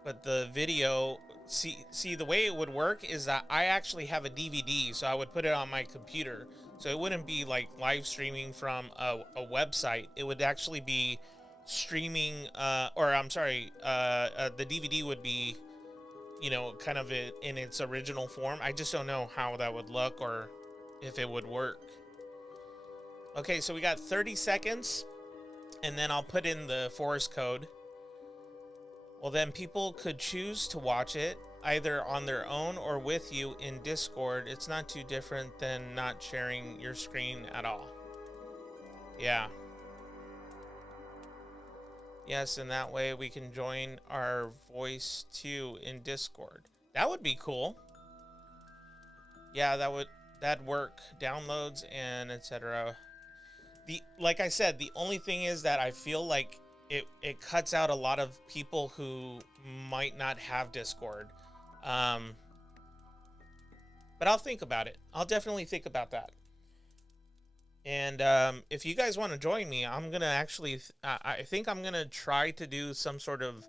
But the video, see the way it would work is that I actually have a DVD, so I would put it on my computer. So it wouldn't be like live streaming from a website. It would actually be streaming, the DVD would be, kind of in its original form. I just don't know how that would look or if it would work. Okay, so we got 30 seconds, and then I'll put in the forest code. Well, then people could choose to watch it either on their own or with you in Discord. It's not too different than not sharing your screen at all. Yeah. Yes, and that way we can join our voice too in Discord. That would be cool. Yeah, that'd work. Downloads and etc. Like I said, the only thing is that I feel like it cuts out a lot of people who might not have Discord. But I'll think about it. I'll definitely think about that. And if you guys want to join me, I'm gonna actually I think I'm gonna try to do some sort of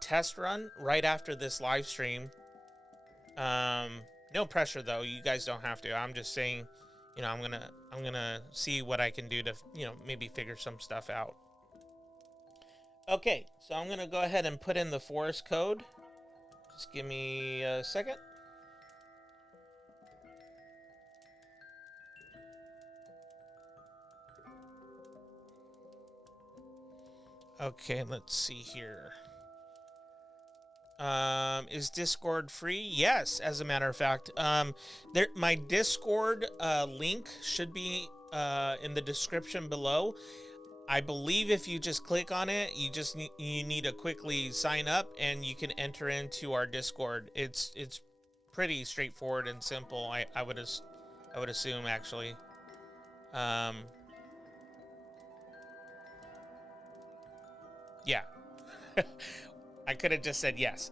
test run right after this live stream. No pressure though. You guys don't have to. I'm just saying, you know, I'm gonna see what I can do to, you know, maybe figure some stuff out. Okay, so I'm gonna go ahead and put in the forest code. Just give me a second. Okay, let's see here. Is Discord free? Yes, as a matter of fact. My Discord link should be in the description below. I believe if you just click on it, you need to quickly sign up and you can enter into our Discord. It's pretty straightforward and simple. I would assume actually. Yeah. I could have just said yes.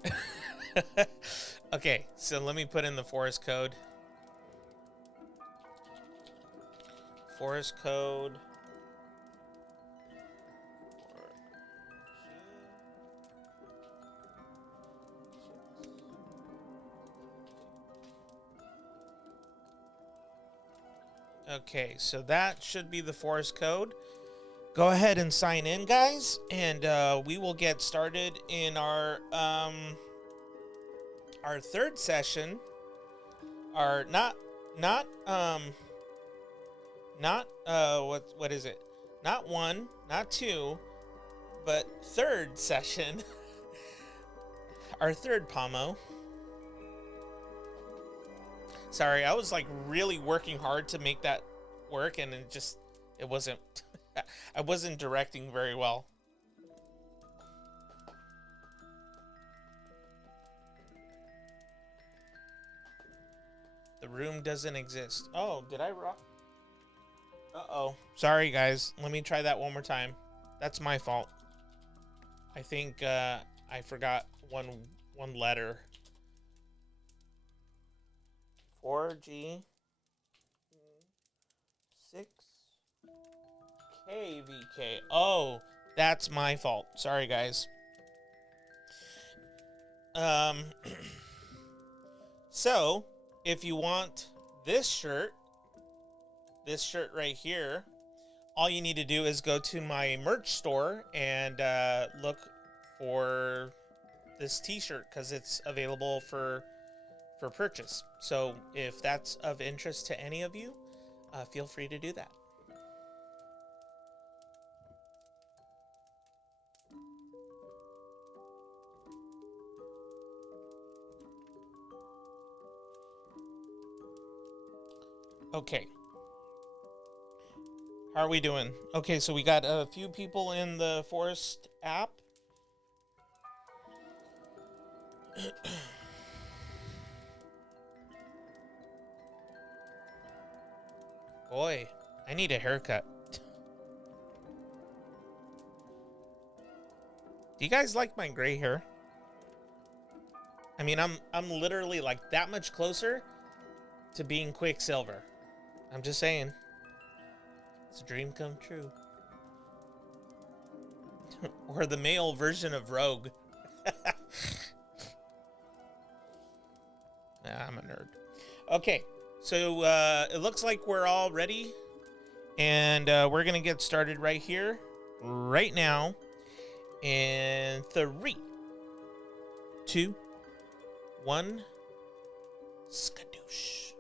Okay, so let me put in the forest code. Forest code. Okay, so that should be the forest code. Go ahead and sign in, guys, and we will get started in our third session. Our what is it? Not one, not two, but third session. Our third Pomo. Sorry, I was like really working hard to make that work, and it wasn't. I wasn't directing very well. The room doesn't exist. Oh, did I rock? Uh-oh. Sorry, guys. Let me try that one more time. That's my fault. I think I forgot one letter. 4G 6 KVK. Oh, that's my fault. Sorry, guys. So, if you want this shirt right here, all you need to do is go to my merch store and look for this t-shirt because it's available for purchase. So, if that's of interest to any of you, feel free to do that. Okay. How are we doing? Okay, so we got a few people in the Forest app. Boy, I need a haircut. Do you guys like my gray hair? I mean, I'm literally like that much closer to being Quicksilver. I'm just saying. It's a dream come true. Or the male version of Rogue. Nah, I'm a nerd. Okay, so it looks like we're all ready. And we're going to get started right here, right now. In 3, 2, 1. Skadoosh.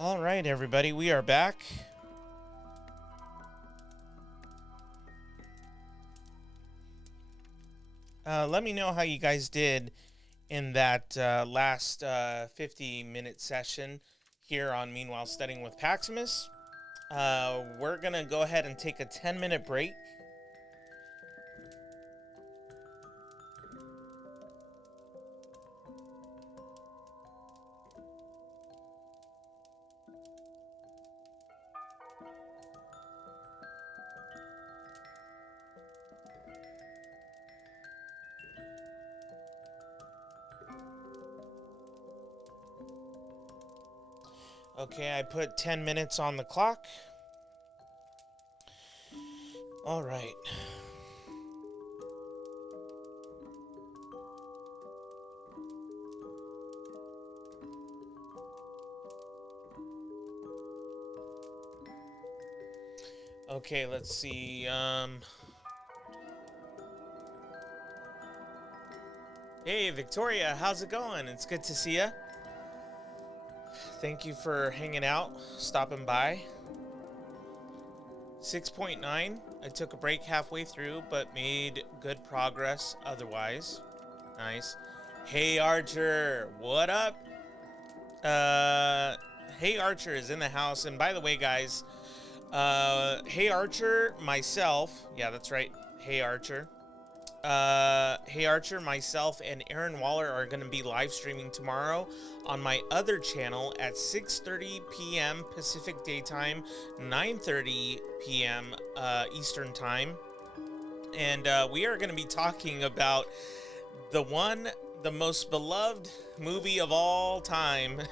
All right, everybody, we are back. Let me know how you guys did in that last 50-minute session here on Meanwhile Studying with Paximus. We're going to go ahead and take a 10-minute break. Okay, I put 10 minutes on the clock. All right. Okay, let's see. Hey, Victoria, how's it going? It's good to see ya. Thank you for hanging out, stopping by. 6.9. I took a break halfway through, but made good progress otherwise. Nice. Hey, Archer. What up? Hey, Archer is in the house. And by the way, guys, Hey, Archer, myself. Yeah, that's right. Hey, Archer. Hey Archer, myself, and Aaron Waller are going to be live streaming tomorrow on my other channel at 6:30 p.m. Pacific Daytime, 9:30 p.m. Eastern Time. And we are going to be talking about the most beloved movie of all time.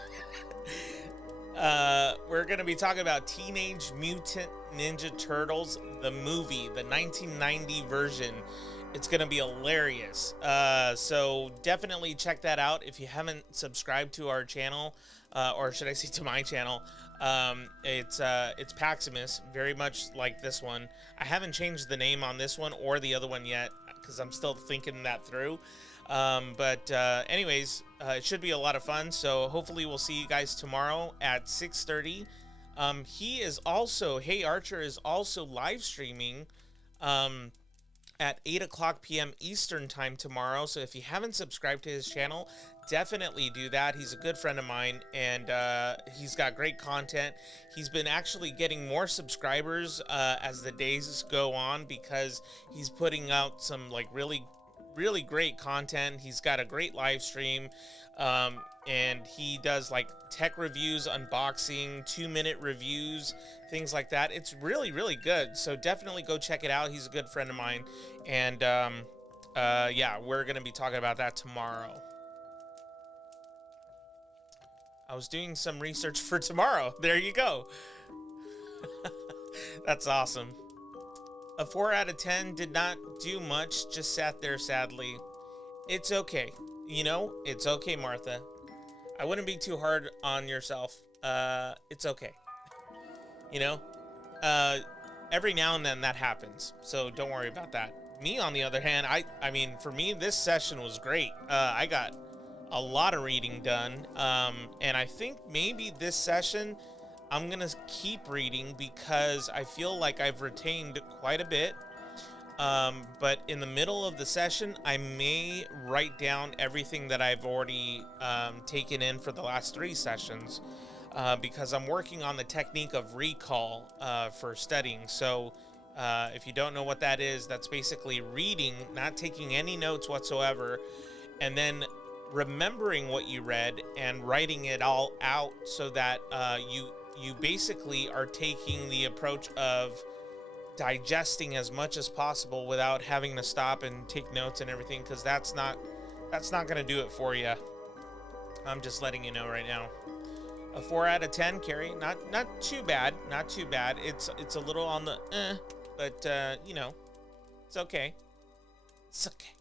We're going to be talking about Teenage Mutant Ninja Turtles, the movie, the 1990 version. It's going to be hilarious. So definitely check that out. If you haven't subscribed to our channel, or should I say to my channel, it's Paximus, very much like this one. I haven't changed the name on this one or the other one yet because I'm still thinking that through. But anyways, it should be a lot of fun. So hopefully we'll see you guys tomorrow at 6:30. Hey Archer is also live streaming at 8:00 p.m. Eastern Time tomorrow. So if you haven't subscribed to his channel, definitely do that. He's a good friend of mine, and he's got great content. He's been actually getting more subscribers as the days go on because he's putting out some like really great content. He's got a great live stream, and he does like tech reviews, unboxing, 2-minute reviews, things like that. It's really good. So definitely go check it out. He's a good friend of mine, and yeah, we're gonna be talking about that tomorrow. I was doing some research for tomorrow. There you go. That's awesome. A 4 out of 10 did not do much, just sat there sadly. It's okay. You know, it's okay, Martha. I wouldn't be too hard on yourself. It's okay. You know, every now and then that happens, so don't worry about that. Me, on the other hand, I mean, for me, this session was great. I got a lot of reading done, and I think maybe this session I'm gonna keep reading because I feel like I've retained quite a bit. But in the middle of the session, I may write down everything that I've already taken in for the last 3 sessions, because I'm working on the technique of recall for studying. So if you don't know what that is, that's basically reading, not taking any notes whatsoever, and then remembering what you read and writing it all out so that you basically are taking the approach of digesting as much as possible without having to stop and take notes and everything, because that's not going to do it for you. I'm just letting you know right now. A 4 out of 10, Carrie. Not too bad. Not too bad. It's a little on the but you know, it's okay. It's okay.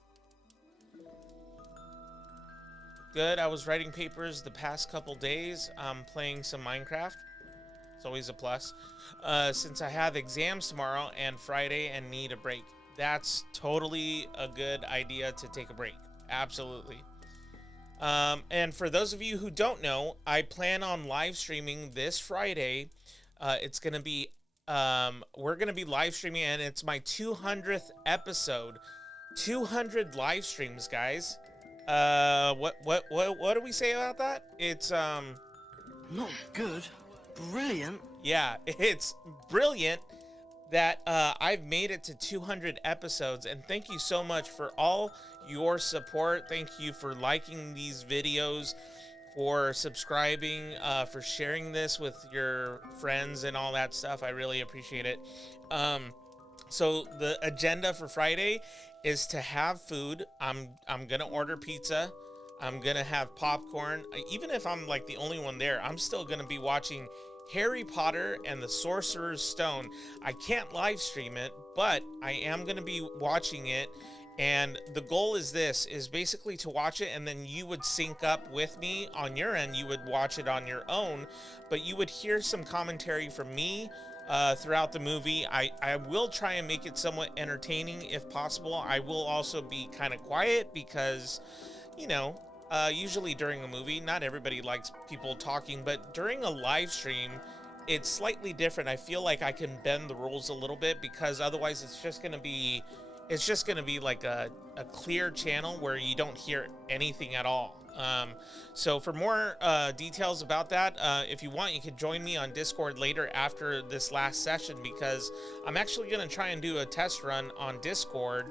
Good. I was writing papers the past couple days. I'm playing some Minecraft. It's always a plus. Since I have exams tomorrow and Friday and need a break. That's totally a good idea to take a break. Absolutely. And for those of you who don't know, I plan on live streaming this Friday. It's going to be, we're going to be live streaming, and it's my 200th episode. 200 live streams, guys. What do we say about that? It's, Not good. Brilliant. yeah, it's brilliant that I've made it to 200 episodes, and thank you so much for all your support. Thank you for liking these videos, for subscribing, for sharing this with your friends and all that stuff. I really appreciate it. So the agenda for Friday is to have food. I'm gonna order pizza. I'm gonna have popcorn. Even if I'm like the only one there, I'm still gonna be watching Harry Potter and the Sorcerer's Stone. I can't live stream it, but I am going to be watching it. And the goal is this, is basically to watch it, and then you would sync up with me on your end. You would watch it on your own, but you would hear some commentary from me throughout the movie. I will try and make it somewhat entertaining if possible. I will also be kind of quiet because, you know, usually during a movie, not everybody likes people talking, but during a live stream, it's slightly different. I feel like I can bend the rules a little bit, because otherwise it's just going to be like a clear channel where you don't hear anything at all. So for more details about that, if you want, you can join me on Discord later after this last session, because I'm actually going to try and do a test run on Discord.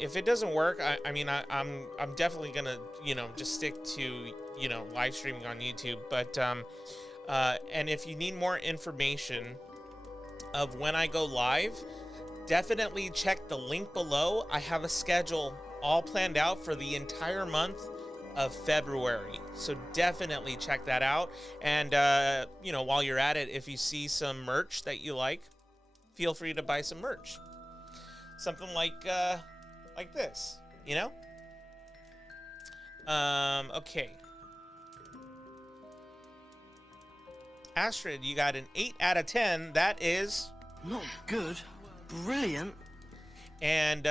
If it doesn't work, I'm definitely gonna, you know, just stick to, you know, live streaming on YouTube. But and if you need more information of when I go live, definitely check the link below. I have a schedule all planned out for the entire month of February, so definitely check that out. And you know, while you're at it, if you see some merch that you like, feel free to buy some merch. Something like this, you know? Okay. Astrid, you got an 8 out of 10. That is... Not good. Brilliant. And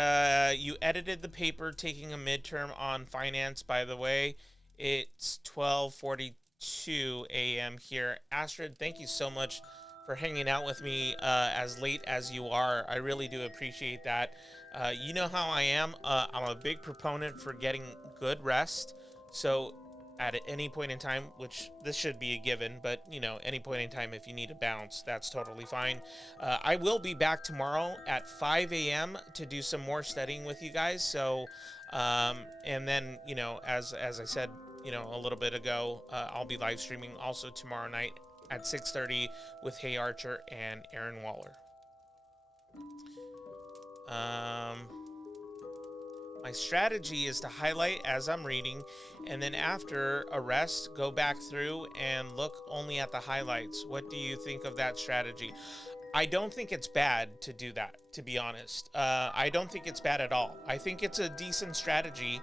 you edited the paper taking a midterm on finance, by the way. It's 12:42 a.m. here. Astrid, thank you so much for hanging out with me as late as you are. I really do appreciate that. You know how I am. I'm a big proponent for getting good rest. So at any point in time, which this should be a given, but you know, any point in time, if you need to bounce, that's totally fine. I will be back tomorrow at 5 a.m. to do some more studying with you guys. So, and then, you know, as I said, you know, a little bit ago, I'll be live streaming also tomorrow night at 6:30 with Hey Archer and Aaron Waller. My strategy is to highlight as I'm reading, and then after a rest, go back through and look only at the highlights. What do you think of that strategy? I don't think it's bad to do that, to be honest. I don't think it's bad at all. I think it's a decent strategy.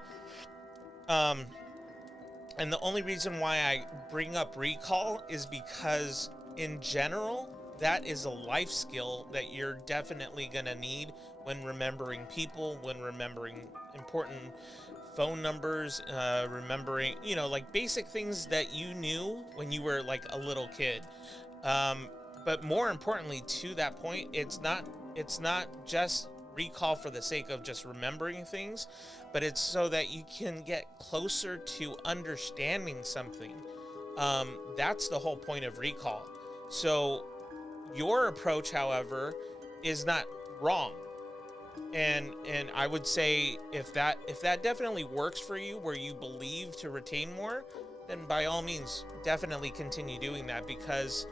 And the only reason why I bring up recall is because in general, that is a life skill that you're definitely going to need when remembering people, when remembering important phone numbers, remembering, you know, like basic things that you knew when you were like a little kid. But more importantly, to that point, it's not just recall for the sake of just remembering things, but it's so that you can get closer to understanding something. That's the whole point of recall. So your approach, however, is not wrong. And I would say if that definitely works for you, where you believe to retain more, then by all means definitely continue doing that, because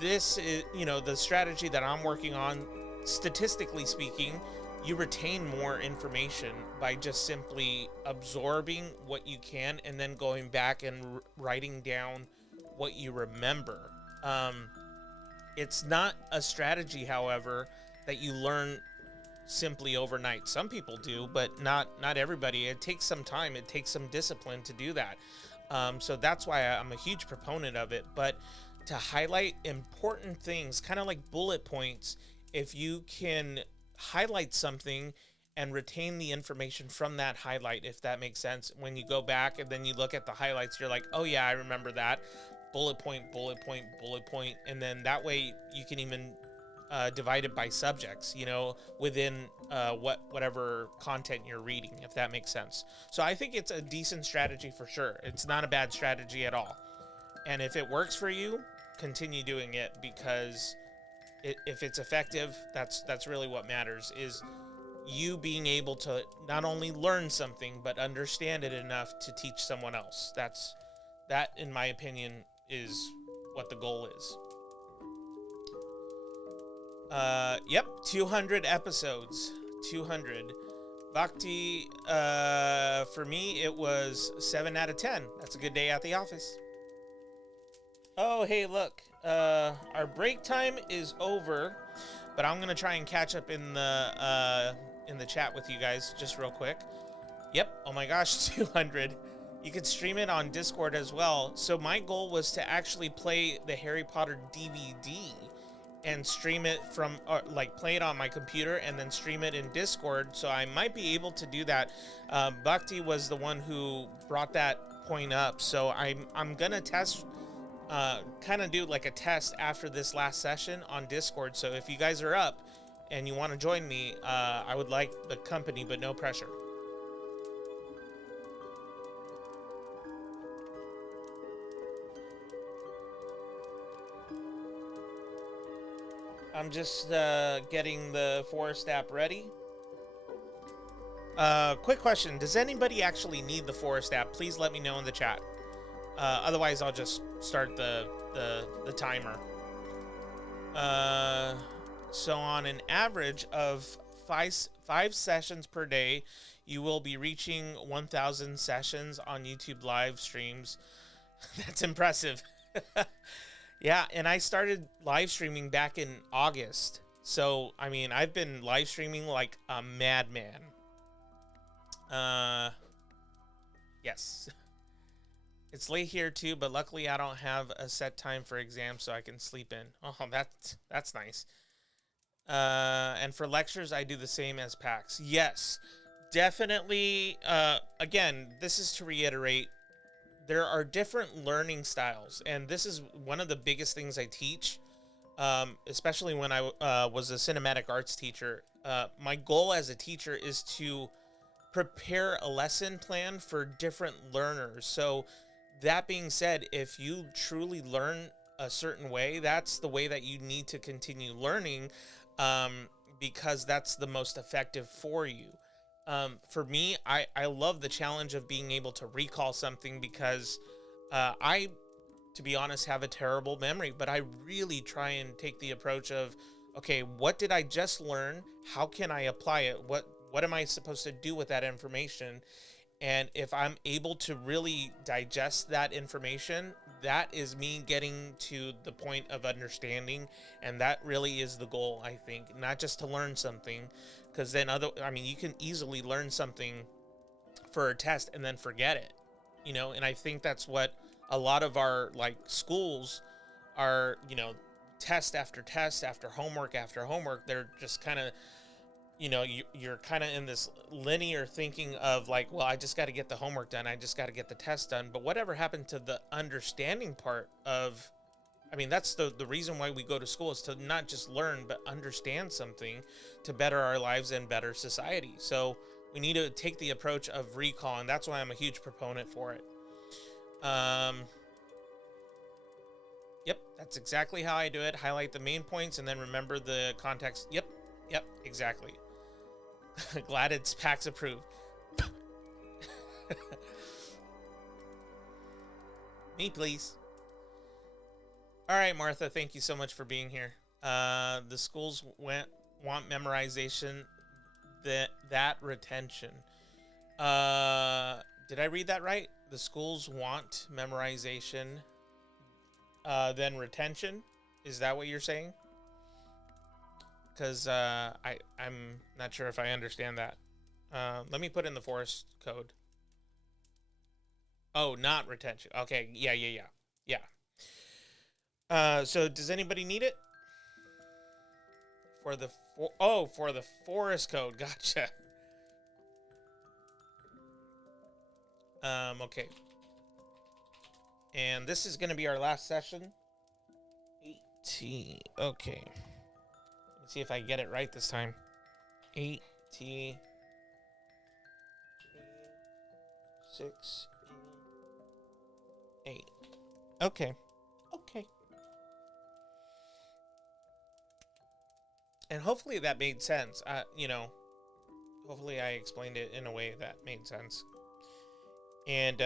this is, you know, the strategy that I'm working on, statistically speaking, you retain more information by just simply absorbing what you can and then going back and writing down what you remember. It's not a strategy, however, that you learn simply overnight. Some people do, but not everybody. It takes some time. It takes some discipline to do that. So that's why I'm a huge proponent of it. But to highlight important things, kind of like bullet points, if you can highlight something and retain the information from that highlight, if that makes sense. When you go back and then you look at the highlights, you're like, oh yeah, I remember that. Bullet point, bullet point, bullet point. And then that way you can even divide it by subjects, you know, within whatever content you're reading, if that makes sense. So I think it's a decent strategy for sure. It's not a bad strategy at all. And if it works for you, continue doing it, because if it's effective, that's really what matters, is you being able to not only learn something, but understand it enough to teach someone else. That, in my opinion, is what the goal is. Yep, 200 episodes. 200. Bhakti, for me, it was 7 out of 10. That's a good day at the office. Oh, hey, look. Our break time is over, but I'm going to try and catch up in the chat with you guys just real quick. Yep. Oh my gosh, 200. You could stream it on Discord as well. So my goal was to actually play the Harry Potter DVD and stream it from, like, play it on my computer and then stream it in Discord. So I might be able to do that. Bhakti was the one who brought that point up. So I'm gonna test, kind of do like a test after this last session on Discord. So if you guys are up and you want to join me, I would like the company, but no pressure. I'm just getting the Forest app ready. Quick question. Does anybody actually need the Forest app? Please let me know in the chat. Otherwise, I'll just start the timer. So on an average of five sessions per day, you will be reaching 1,000 sessions on YouTube live streams. That's impressive. Yeah, and I started live streaming back in August. So, I mean, I've been live streaming like a madman. Yes. It's late here too, but luckily I don't have a set time for exams, so I can sleep in. Oh, that's nice. And for lectures, I do the same as PAX. Yes, definitely. Again, this is to reiterate, there are different learning styles, and this is one of the biggest things I teach, especially when I was a cinematic arts teacher. My goal as a teacher is to prepare a lesson plan for different learners. So that being said, if you truly learn a certain way, that's the way that you need to continue learning, because that's the most effective for you. For me, I love the challenge of being able to recall something, because I, to be honest, have a terrible memory, but I really try and take the approach of, okay, what did I just learn? How can I apply it? What am I supposed to do with that information? And if I'm able to really digest that information, that is me getting to the point of understanding. And that really is the goal, I think, not just to learn something, because then you can easily learn something for a test and then forget it, you know? And I think that's what a lot of our schools are, test after test after homework, they're just kind of, you're kind of in this linear thinking of well, I just got to get the homework done. I just got to get the test done. But whatever happened to the understanding part of, that's the reason why we go to school, is to not just learn, but understand something to better our lives and better society. So we need to take the approach of recall, and that's why I'm a huge proponent for it. Yep, that's exactly how I do it. Highlight the main points and then remember the context. Yep, exactly. Glad it's PAX approved. Me, please. All right, Martha, thank you so much for being here. The schools want memorization, that retention. Did I read that right? The schools want memorization, then retention. Is that what you're saying? Because I'm not sure if I understand that. Let me put in the forest code. Oh, not retention. Okay, yeah. So does anybody need it? For the forest code, gotcha. Okay. And this is going to be our last session. 8T. Okay. Let's see if I get it right this time. 8T. 6, 8. Okay. Okay. And hopefully that made sense. You know, hopefully I explained it in a way that made sense. And,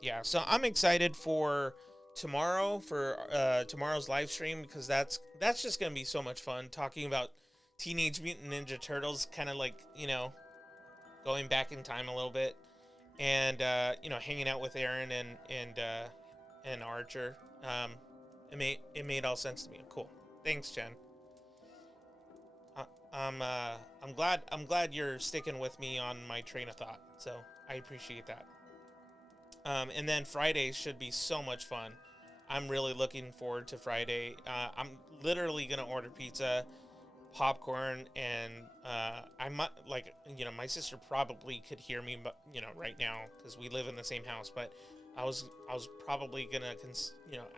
yeah, so I'm excited for tomorrow, for tomorrow's live stream, because that's just going to be so much fun, talking about Teenage Mutant Ninja Turtles, kind of like, you know, going back in time a little bit, and, you know, hanging out with Aaron and Archer. It made all sense to me. Cool. Thanks, Jen. I'm glad you're sticking with me on my train of thought, so I appreciate that. And then Friday should be so much fun. I'm really looking forward to Friday. I'm literally gonna order pizza, popcorn, and I might, like, you know, my sister probably could hear me, but, you know, right now, because we live in the same house. But I was probably gonna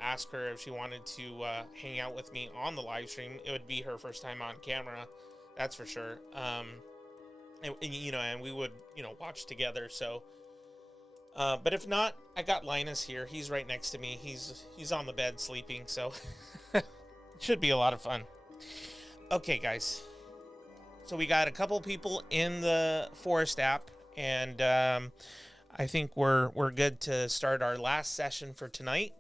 ask her if she wanted to hang out with me on the live stream. It would be her first time on camera, that's for sure. And you know, and we would, you know, watch together. So. But if not, I got Linus here. He's right next to me. He's on the bed sleeping, so it should be a lot of fun. Okay, guys. So we got a couple people in the Forest app, and I think we're good to start our last session for tonight.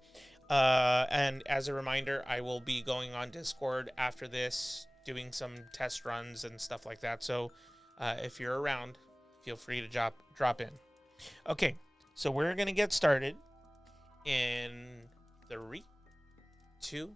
And as a reminder, I will be going on Discord after this, doing some test runs and stuff like that. So if you're around, feel free to drop in. Okay. So we're going to get started in 3, 2, 1.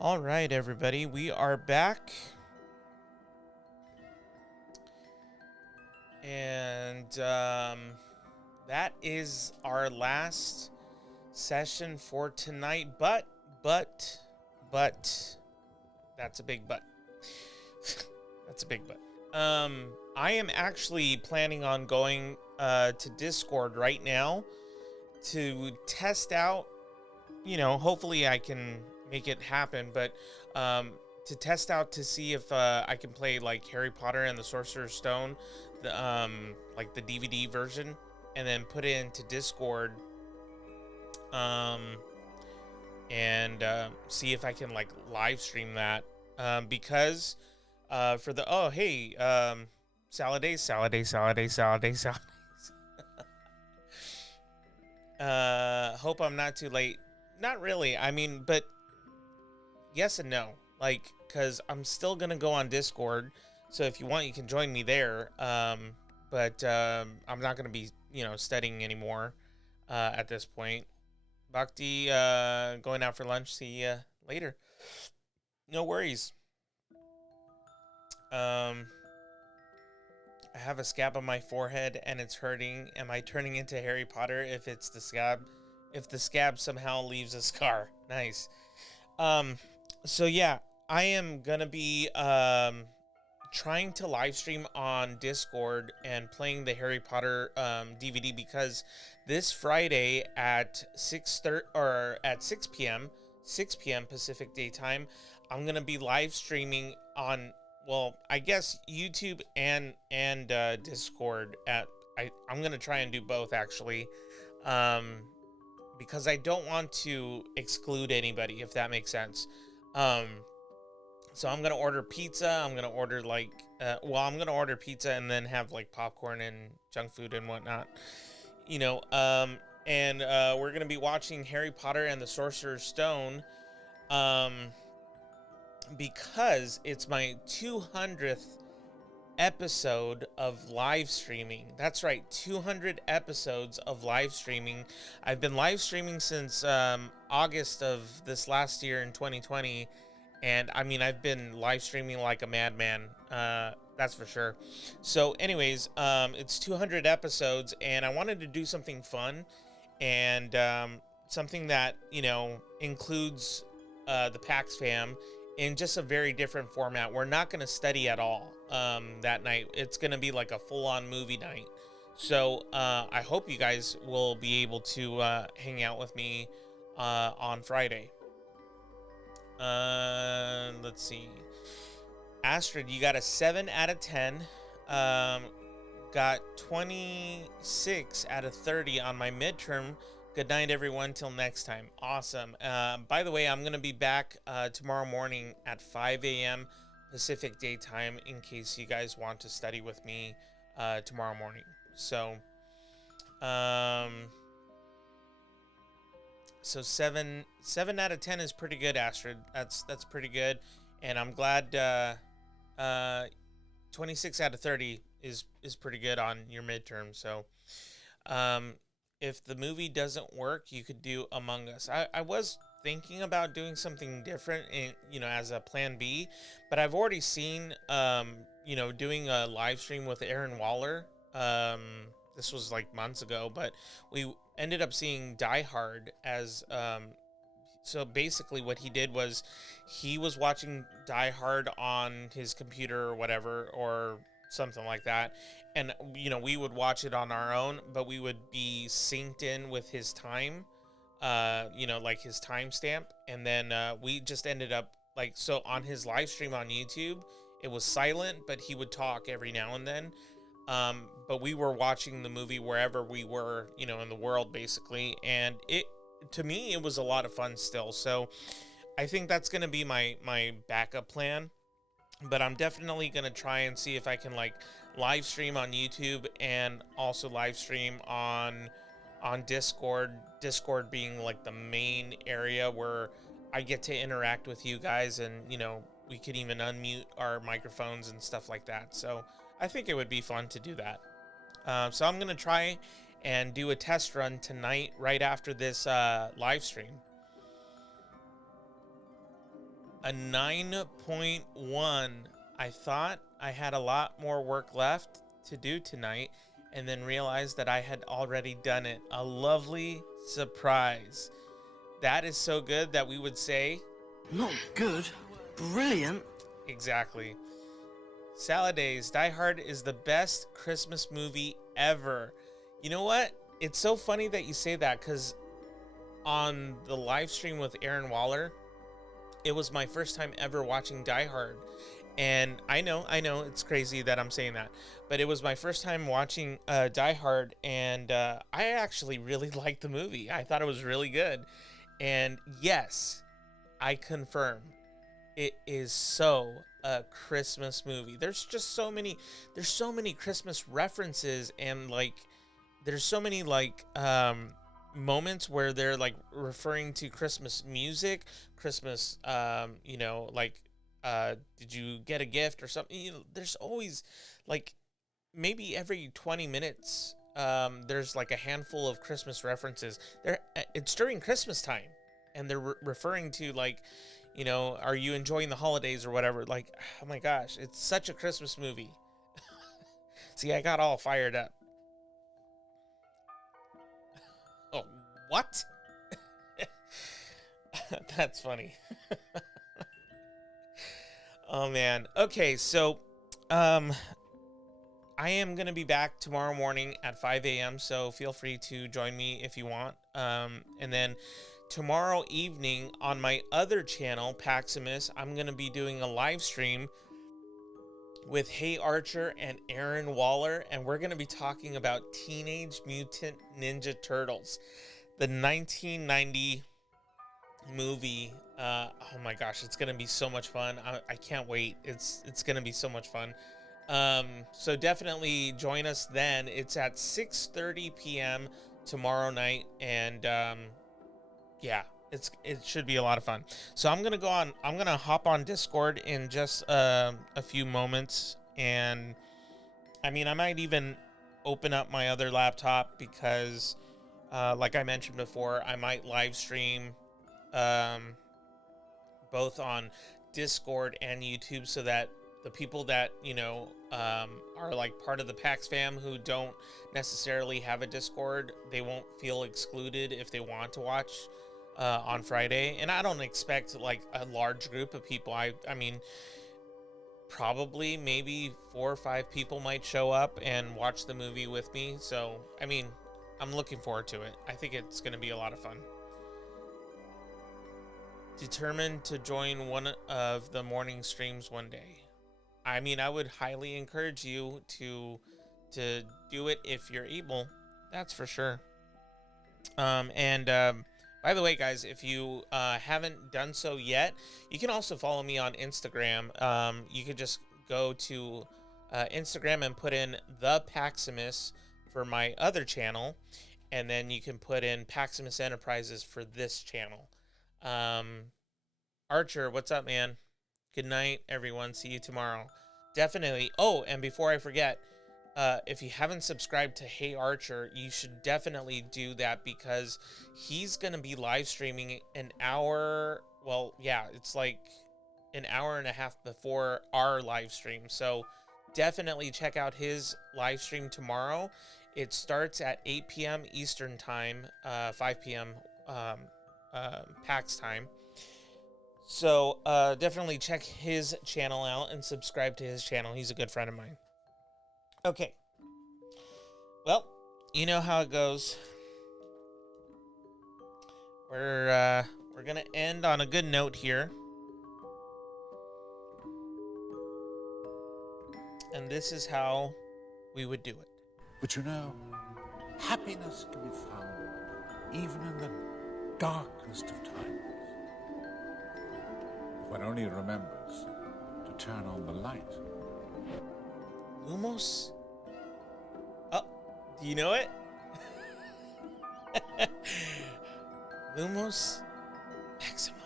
All right, everybody, we are back. And that is our last session for tonight. But, that's a big but. That's a big but. I am actually planning on going to Discord right now to test out, hopefully I can make it happen, but to test out to see if I can play like Harry Potter and the Sorcerer's Stone, the like the DVD version, and then put it into Discord, and see if I can like live stream that, because for the salad days. Hope I'm not too late. Not really. I mean, but yes and no. Like, because I'm still going to go on Discord. So if you want, you can join me there. But I'm not going to be, studying anymore at this point. Bhakti, going out for lunch. See you later. No worries. I have a scab on my forehead and it's hurting. Am I turning into Harry Potter if it's the scab? If the scab somehow leaves a scar. Nice. So yeah, I am gonna be trying to live stream on Discord and playing the Harry Potter DVD, because this Friday at 6 p.m. Pacific Daytime, I'm gonna be live streaming on, well, I guess YouTube and Discord. I'm gonna try and do both, actually, because I don't want to exclude anybody, if that makes sense. So I'm gonna order pizza. I'm gonna order I'm gonna order pizza and then have like popcorn and junk food and whatnot, and we're gonna be watching Harry Potter and the Sorcerer's Stone, because it's my 200th episode of live streaming. That's right, 200 episodes of live streaming. I've been live streaming since August of this last year in 2020, and I mean, I've been live streaming like a madman, that's for sure. So anyways, it's 200 episodes, and I wanted to do something fun and something that includes the Pax fam in just a very different format. We're not going to study at all that night. It's going to be like a full-on movie night. So I hope you guys will be able to hang out with me on Friday. Let's see. Astrid, you got a 7 out of 10. Got 26 out of 30 on my midterm. Good night, everyone. Till next time. Awesome. By the way, I'm going to be back tomorrow morning at 5 a.m. Pacific Daytime in case you guys want to study with me tomorrow morning. So, so 7 out of 10 is pretty good, Astrid. That's pretty good. And I'm glad 26 out of 30 is pretty good on your midterm. So, if the movie doesn't work, you could do Among Us. I was thinking about doing something different, as a plan B, but I've already seen, doing a live stream with Aaron Waller. This was like months ago, but we ended up seeing Die Hard as, so basically what he did was he was watching Die Hard on his computer or whatever, or something like that. And, we would watch it on our own, but we would be synced in with his time, like his timestamp. And then we just ended up so on his live stream on YouTube, it was silent, but he would talk every now and then. But we were watching the movie wherever we were, in the world, basically. And to me, it was a lot of fun still. So I think that's going to be my backup plan. But I'm definitely going to try and see if I can live stream on YouTube and also live stream on Discord. Discord being the main area where I get to interact with you guys, and we could even unmute our microphones and stuff like that. So I think it would be fun to do that. So I'm going to try and do a test run tonight right after this live stream. a 9.1. I thought I had a lot more work left to do tonight and then realized that I had already done it. A lovely surprise. That is so good that we would say... Not good. Brilliant. Exactly. Salad Days, Die Hard is the best Christmas movie ever. You know what? It's so funny that you say that, because on the live stream with Aaron Waller, it was my first time ever watching Die Hard. And I know, it's crazy that I'm saying that, but it was my first time watching Die Hard, and I actually really liked the movie. I thought it was really good. And yes, I confirm, it is so a Christmas movie. There's so many Christmas references, and like there's so many like moments where they're like referring to Christmas music, Christmas like did you get a gift or something? You know, there's always like maybe every 20 minutes there's like a handful of Christmas references. It's during Christmas time, and they're referring to like, you know, are you enjoying the holidays or whatever? Like, oh my gosh, it's such a Christmas movie. See, I got all fired up. Oh, what? That's funny. Oh man. Okay, so I am going to be back tomorrow morning at 5 a.m. So feel free to join me if you want. And then tomorrow evening on my other channel, Paximus, I'm going to be doing a live stream with Hey Archer and Aaron Waller, and we're going to be talking about Teenage Mutant Ninja Turtles, the 1990 movie. Oh my gosh, it's going to be so much fun. I can't wait. It's going to be so much fun. So definitely join us then. It's at 6:30 p.m. tomorrow night, and yeah, it should be a lot of fun. So I'm gonna hop on Discord in just a few moments, and I mean, I might even open up my other laptop because like I mentioned before, I might live stream both on Discord and YouTube, so that the people that, you know, are like part of the PAX fam who don't necessarily have a Discord, they won't feel excluded if they want to watch on Friday. And I don't expect like a large group of people. I mean, probably maybe 4 or 5 people might show up and watch the movie with me. So, I mean, I'm looking forward to it. I think it's going to be a lot of fun. Determined to join one of the morning streams one day. I mean, I would highly encourage you to do it if you're able. That's for sure. By the way, guys, if you haven't done so yet, you can also follow me on Instagram. You could just go to Instagram and put in the Paximus for my other channel, and then you can put in Paximus Enterprises for this channel. Archer, what's up, man? Good night, everyone. See you tomorrow. Definitely. Oh, and before I forget, if you haven't subscribed to Hey Archer, you should definitely do that, because he's going to be live streaming an hour. Well, yeah, it's like an hour and a half before our live stream. So definitely check out his live stream tomorrow. It starts at 8 p.m. Eastern time, 5 p.m. PAX time. So definitely check his channel out and subscribe to his channel. He's a good friend of mine. Okay. Well, you know how it goes. We're gonna end on a good note here. And this is how we would do it. But you know, happiness can be found even in the darkest of times. If one only remembers to turn on the light. Lumos? Oh, do you know it? Lumos Maxima.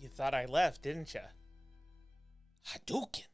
You thought I left, didn't you? Hadouken!